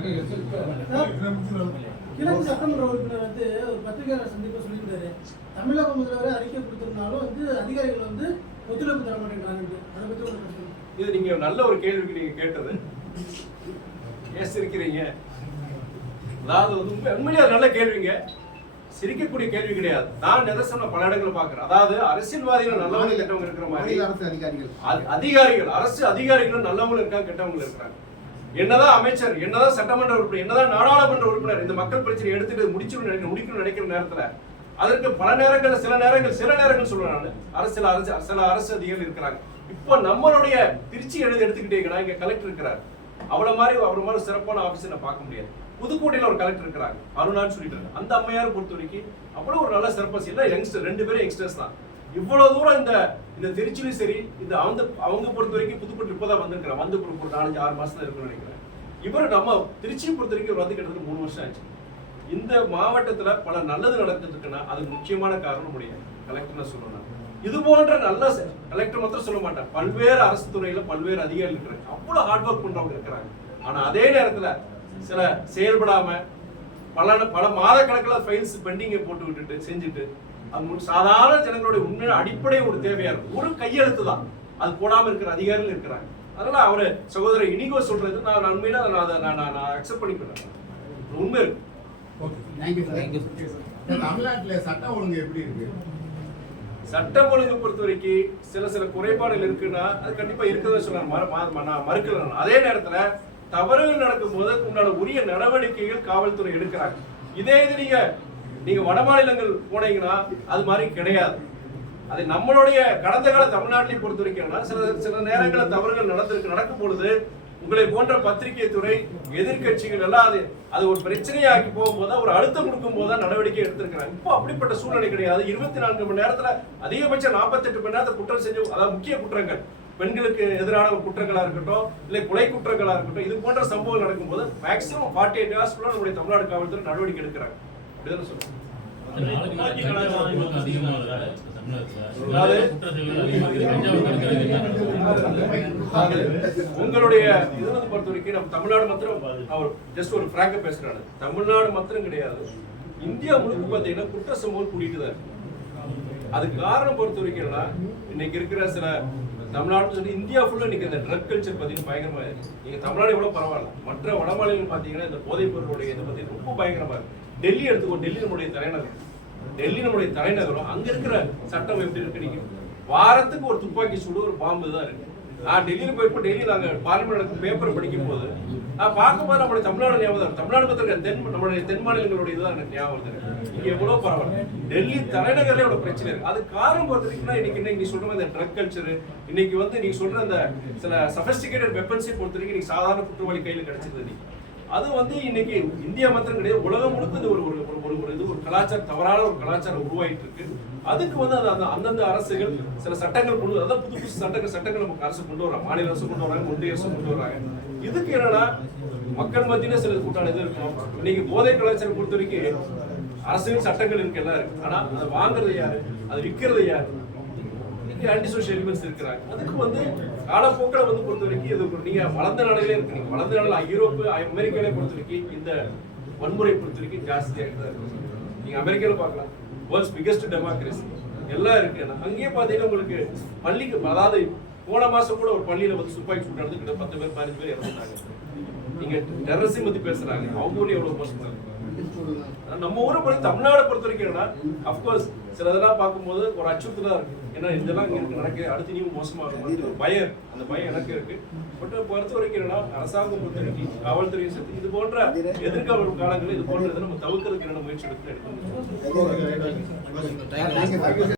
கிழக்கு சட்டமன்ற உறுப்பினர் வந்து ஒரு பத்திரிகையாளர் சந்திப்பு சொல்லியிருந்தாரு, தமிழக முதல்வர் அறிக்கை கொடுத்திருந்தாலும் வந்து அதிகாரிகள் வந்து ஒத்துழைப்பு தர மாட்டேங்கிறாங்க. அதை பத்தி ஒரு கருத்து. இது நீங்க நல்ல ஒரு கேள்விக்கு நீங்க கேட்டது. ஏன் சிரிக்கிறீங்க? அதாவது உண்மையிலே நல்ல கேள்விங்க. சிரிக்கக்கூடிய கேள்வி கிடையாது. நான் நிதர்சனம் பல இடங்களை பாக்குறேன். அதாவது அரசியல்வாதிகள் நல்லவங்க கெட்டவங்க இருக்கிற மாதிரி அதிகாரிகள் அரசு அதிகாரிகளும் நல்லவங்களும் இருக்காங்க, கெட்டவங்களும் இருக்கிறாங்க. என்னதான் அமைச்சர், என்னதான் சட்டமன்ற உறுப்பினர், என்னதான் நாடாளுமன்ற உறுப்பினர் இந்த மக்கள் பிரச்சனை எடுத்துட்டு முடிக்கணும்னு நினைக்கிற நேரத்துல அதற்கு பல நேரங்கள் சில நேரங்கள் சொல்றேன் நான் சில அரசு அதிகாரிகள் இருக்கிறாங்க. இப்போ நம்மளுடைய திருச்சி எடுத்துக்கிட்டீங்கன்னா இங்க கலெக்டர் இருக்கிறார். அவர் மாதிரி சிறப்பான ஆபீஸை நான் பார்க்க முடியாது. புதுக்கோட்டையில ஒரு கலெக்டர் இருக்கிறாங்க, அருணான்னு சொல்லிட்டு. அந்த அம்மையார் பொறுத்த வரைக்கும் அவ்வளவு ஒரு நல்ல சிறப்பாக இல்லை. யங்ஸ்டர் 2 பேரும் யங்ஸ்டர்ஸ் தான். இவ்வளவு தூரம் இந்த திருச்சியிலும் சரி, இந்த அவங்க பொறுத்த வரைக்கும் புதுக்கோட்டை இப்பதான் வந்திருக்கிறாங்க. வந்து ஒரு 4-6 மாசம் இருக்குன்னு நினைக்கிறேன். இவர் நம்ம திருச்சியை பொறுத்த வரைக்கும் வந்து கிட்டத்தட்ட 3 வருஷம் ஆச்சு. இந்த மாவட்டத்துல பல நல்லது நடக்கிறதுக்குன்னா அதுக்கு முக்கியமான காரணம் நம்முடைய கலெக்டர் சொல்லணும். இது போன்ற நல்ல கலெக்டர் மாத்திரம் சொல்ல மாட்டேன், பல்வேறு அரசு துறையில பல்வேறு அதிகாரிகள் இருக்கிறாங்க. அவ்வளவு ஹார்ட் ஒர்க் பண்றவங்க இருக்கிறாங்க. ஆனா அதே நேரத்துல சில செயல்படாம பல மாத கணக்கில் ஃபைல்ஸ் பெண்டிங்கை போட்டு விட்டுட்டு செஞ்சுட்டு அது சாதாரண ஜனங்களுடைய உண்மையான அடிப்படை ஒரு தேவையா இருக்கும். ஒரு கையெழுத்து தான் அது போடாம இருக்கிற அதிகாரிகள் இருக்கிறாங்க. அதனால அவரு சகோதரர் இனிகோ சொல்றது நான் உண்மையில நான் அக்செப்ட் பண்ணிக்கிறேன். உண்மை இருக்கு. தமிழ்நாட்டுல சட்டம் ஒழுங்கு எப்படி இருக்கு? சட்டம் ஒழுங்கு பொறுத்த வரைக்கும் சில குறைபாடுகள் இருக்குன்னா அது கண்டிப்பா இருக்கிறத சொல்ல நான் மறுக்கல. அதே நேரத்துல தவறுகள் நடக்கும் போது உண்டான உரிய நடவடிக்கைகள் காவல்துறை எடுக்கிறாங்க. இதே இது நீங்க வட மாநிலங்கள் போனீங்கன்னா அது மாதிரி கிடையாது. அது நம்மளுடைய கடந்த கால தமிழ்நாட்டிலே பொறுத்த வரைக்கும் சில நேரங்களில் தவறுகள் நடக்கும் பொழுது உங்களை போன்ற பத்திரிகை துறை எதிர்கட்சிகள் எல்லாம் அது ஒரு பிரச்சனையாக்கி போகும்போது ஒரு அழுத்தம் கொடுக்கும் போது நடவடிக்கை எடுத்திருக்கிறாங்க. இப்போ அப்படிப்பட்ட சூழ்நிலை கிடையாது. 24 மணி நேரத்துல அதிகபட்சம் 48 மணி நேரத்தை குற்றம் செஞ்சு, அதாவது முக்கிய குற்றங்கள், பெண்களுக்கு எதிரான ஒரு குற்றங்களா இருக்கட்டும், இல்லை கொலை குற்றங்களா இருக்கட்டும், இது போன்ற சம்பவங்கள் நடக்கும்போது மேக்சிமம் 48 ஹவர்ஸ் நம்முடைய தமிழ்நாடு காவல்துறை நடவடிக்கை எடுக்கிறாங்க. அப்படிதான் சொல்றேன். உங்களுடைய இது பொறுத்த வரைக்கும் நம்ம தமிழ்நாடு மாத்திரம் அவர் ஜஸ்ட் ஒரு பிராங்கா பேசுறாரு. தமிழ்நாடு மாத்திரம் கிடையாது, இந்தியா முழுக்க பாத்தீங்கன்னா குற்ற சம்பவம் கூட்டிட்டு தான் இருக்கு. அதுக்கு காரணம் பொறுத்த வரைக்கும் இன்னைக்கு இருக்கிற சில தமிழ்நாடு சொல்லி இந்தியா ஃபுல்லா இன்னைக்கு இந்த ட்ரக் கல்ச்சர் பாத்தீங்கன்னா பயங்கரமா இருக்கு. நீங்க தமிழ்நாடு எவ்வளவு பரவாயில்ல, மற்ற வட மாநிலங்கள் பாத்தீங்கன்னா இந்த போதைப் பொருளுடைய இதை பத்தி ரொம்ப பயங்கரமா இருக்கு. டெல்லி எடுத்துக்கோ, டெல்லி நம்முடைய தலைநகரம். அங்க இருக்கிற சட்டம் எப்படி இருக்கு? நீங்க வாரத்துக்கு ஒரு துப்பாக்கி சூடு, ஒரு பாம்பு தான் இருக்கு. நான் டெல்லியில போயிருப்போம். டெல்லி நாங்க பார்லிமெண்ட் பேப்பர் படிக்கும் போது நான் பார்க்கும்போது நம்மளுடைய தமிழ்நாடு ஞாபகம், தமிழ்நாடு பத்திரிக்கை நம்மளுடைய தென் மாநிலங்களுடைய இதுதான் எனக்கு ஞாபகம் இருக்கு. இங்க எவ்வளவு பரவாயில்ல, டெல்லி தலைநகர்ல எவ்வளவு பிரச்சனை இருக்கு. அது காரணம் பொறுத்தவரைக்கும் இன்னைக்கு நீ சொல்ற இந்த ட்ரக் கல்ச்சர், இன்னைக்கு நீங்க சொல்ற அந்த சில சஃபஸ்டிகேட்டட் வெப்பன்ஸை பொறுத்த வரைக்கும் இன்னைக்கு சாதாரண குற்றவாளி கையில கிடைச்சிருது. அது இன்னைக்கு இந்தியா மாத்திரம் கிடையாது, உலகம் முழுக்க ஒரு கலாச்சாரம், தவறான ஒரு கலாச்சாரம் உருவாயிட்டு இருக்கு. அதுக்கு அந்தந்த அரசுகள் சில சட்டங்கள் கொண்டு, அதாவது புது சட்டங்கள் நமக்கு அரசு கொண்டு வராங்க, மாநில அரசு கொண்டு வராங்க, ஒன்றிய அரசு கொண்டு வராங்க. இதுக்கு என்னன்னா மக்கள் மத்தியில சில கூட்டான இது இருக்கும். இன்னைக்கு போதை கலாச்சாரம் பொறுத்த வரைக்கும் அரசியல் சட்டங்கள் இருக்கு, எல்லாம் இருக்கு. ஆனா அதை வாங்குறது யாரு, அது விற்கிறது யாரு? ஆன்டி சோஷியல் எலிமெண்ட்ஸ் இருக்கிறாங்க. அதுக்கு காலப்போக்கில் பொறுத்த வரைக்கும் இது நீங்க வளர்ந்த நாடுகளே இருக்கு. நீங்க வளர்ந்த நாடுகள் யூரோப்பு, அமெரிக்காலே பொறுத்த வரைக்கும் இந்த வன்முறை பொறுத்த வரைக்கும் ஜாஸ்தியாக தான் இருக்கு. நீங்க அமெரிக்கால பார்க்கலாம், வேர்ல்ட்ஸ் பிகெஸ்ட் டெமோக்ரஸி எல்லாம் இருக்கு. அங்கேயே பாத்தீங்கன்னா உங்களுக்கு பள்ளிக்கு, அதாவது போன மாசம் கூட ஒரு பள்ளியில துப்பாக்கி சூடு நடந்து கிட்ட 10 பேர் 15 பேர் இறந்துட்டாங்க. நீங்க டெரரிசம் பத்தி பேசுறாங்க, அவங்க ஊர்ல எவ்வளவு மோசமா இருக்கு. நம்ம ஊரை பொறுத்த தமிழ்நாடு பொறுத்த வரைக்கும் அப்கோர்ஸ் சில இதெல்லாம் பார்க்கும்போது ஒரு அச்சுறுத்தலா இருக்கு. ஏன்னா இதெல்லாம் இங்க நடக்குது, அடுத்து நீங்க மோசமாகும் பயம், அந்த பயம் எனக்கு இருக்கு. பட் பொறுத்த வரைக்கும் அரசாங்கம் பொறுத்த வரைக்கும் காவல்துறையை சேர்த்து இது போன்ற எதிர்கால காலங்களில் இது போன்ற இதை நம்ம தவிர்க்கிறதுக்கு என்ன முயற்சி எடுத்து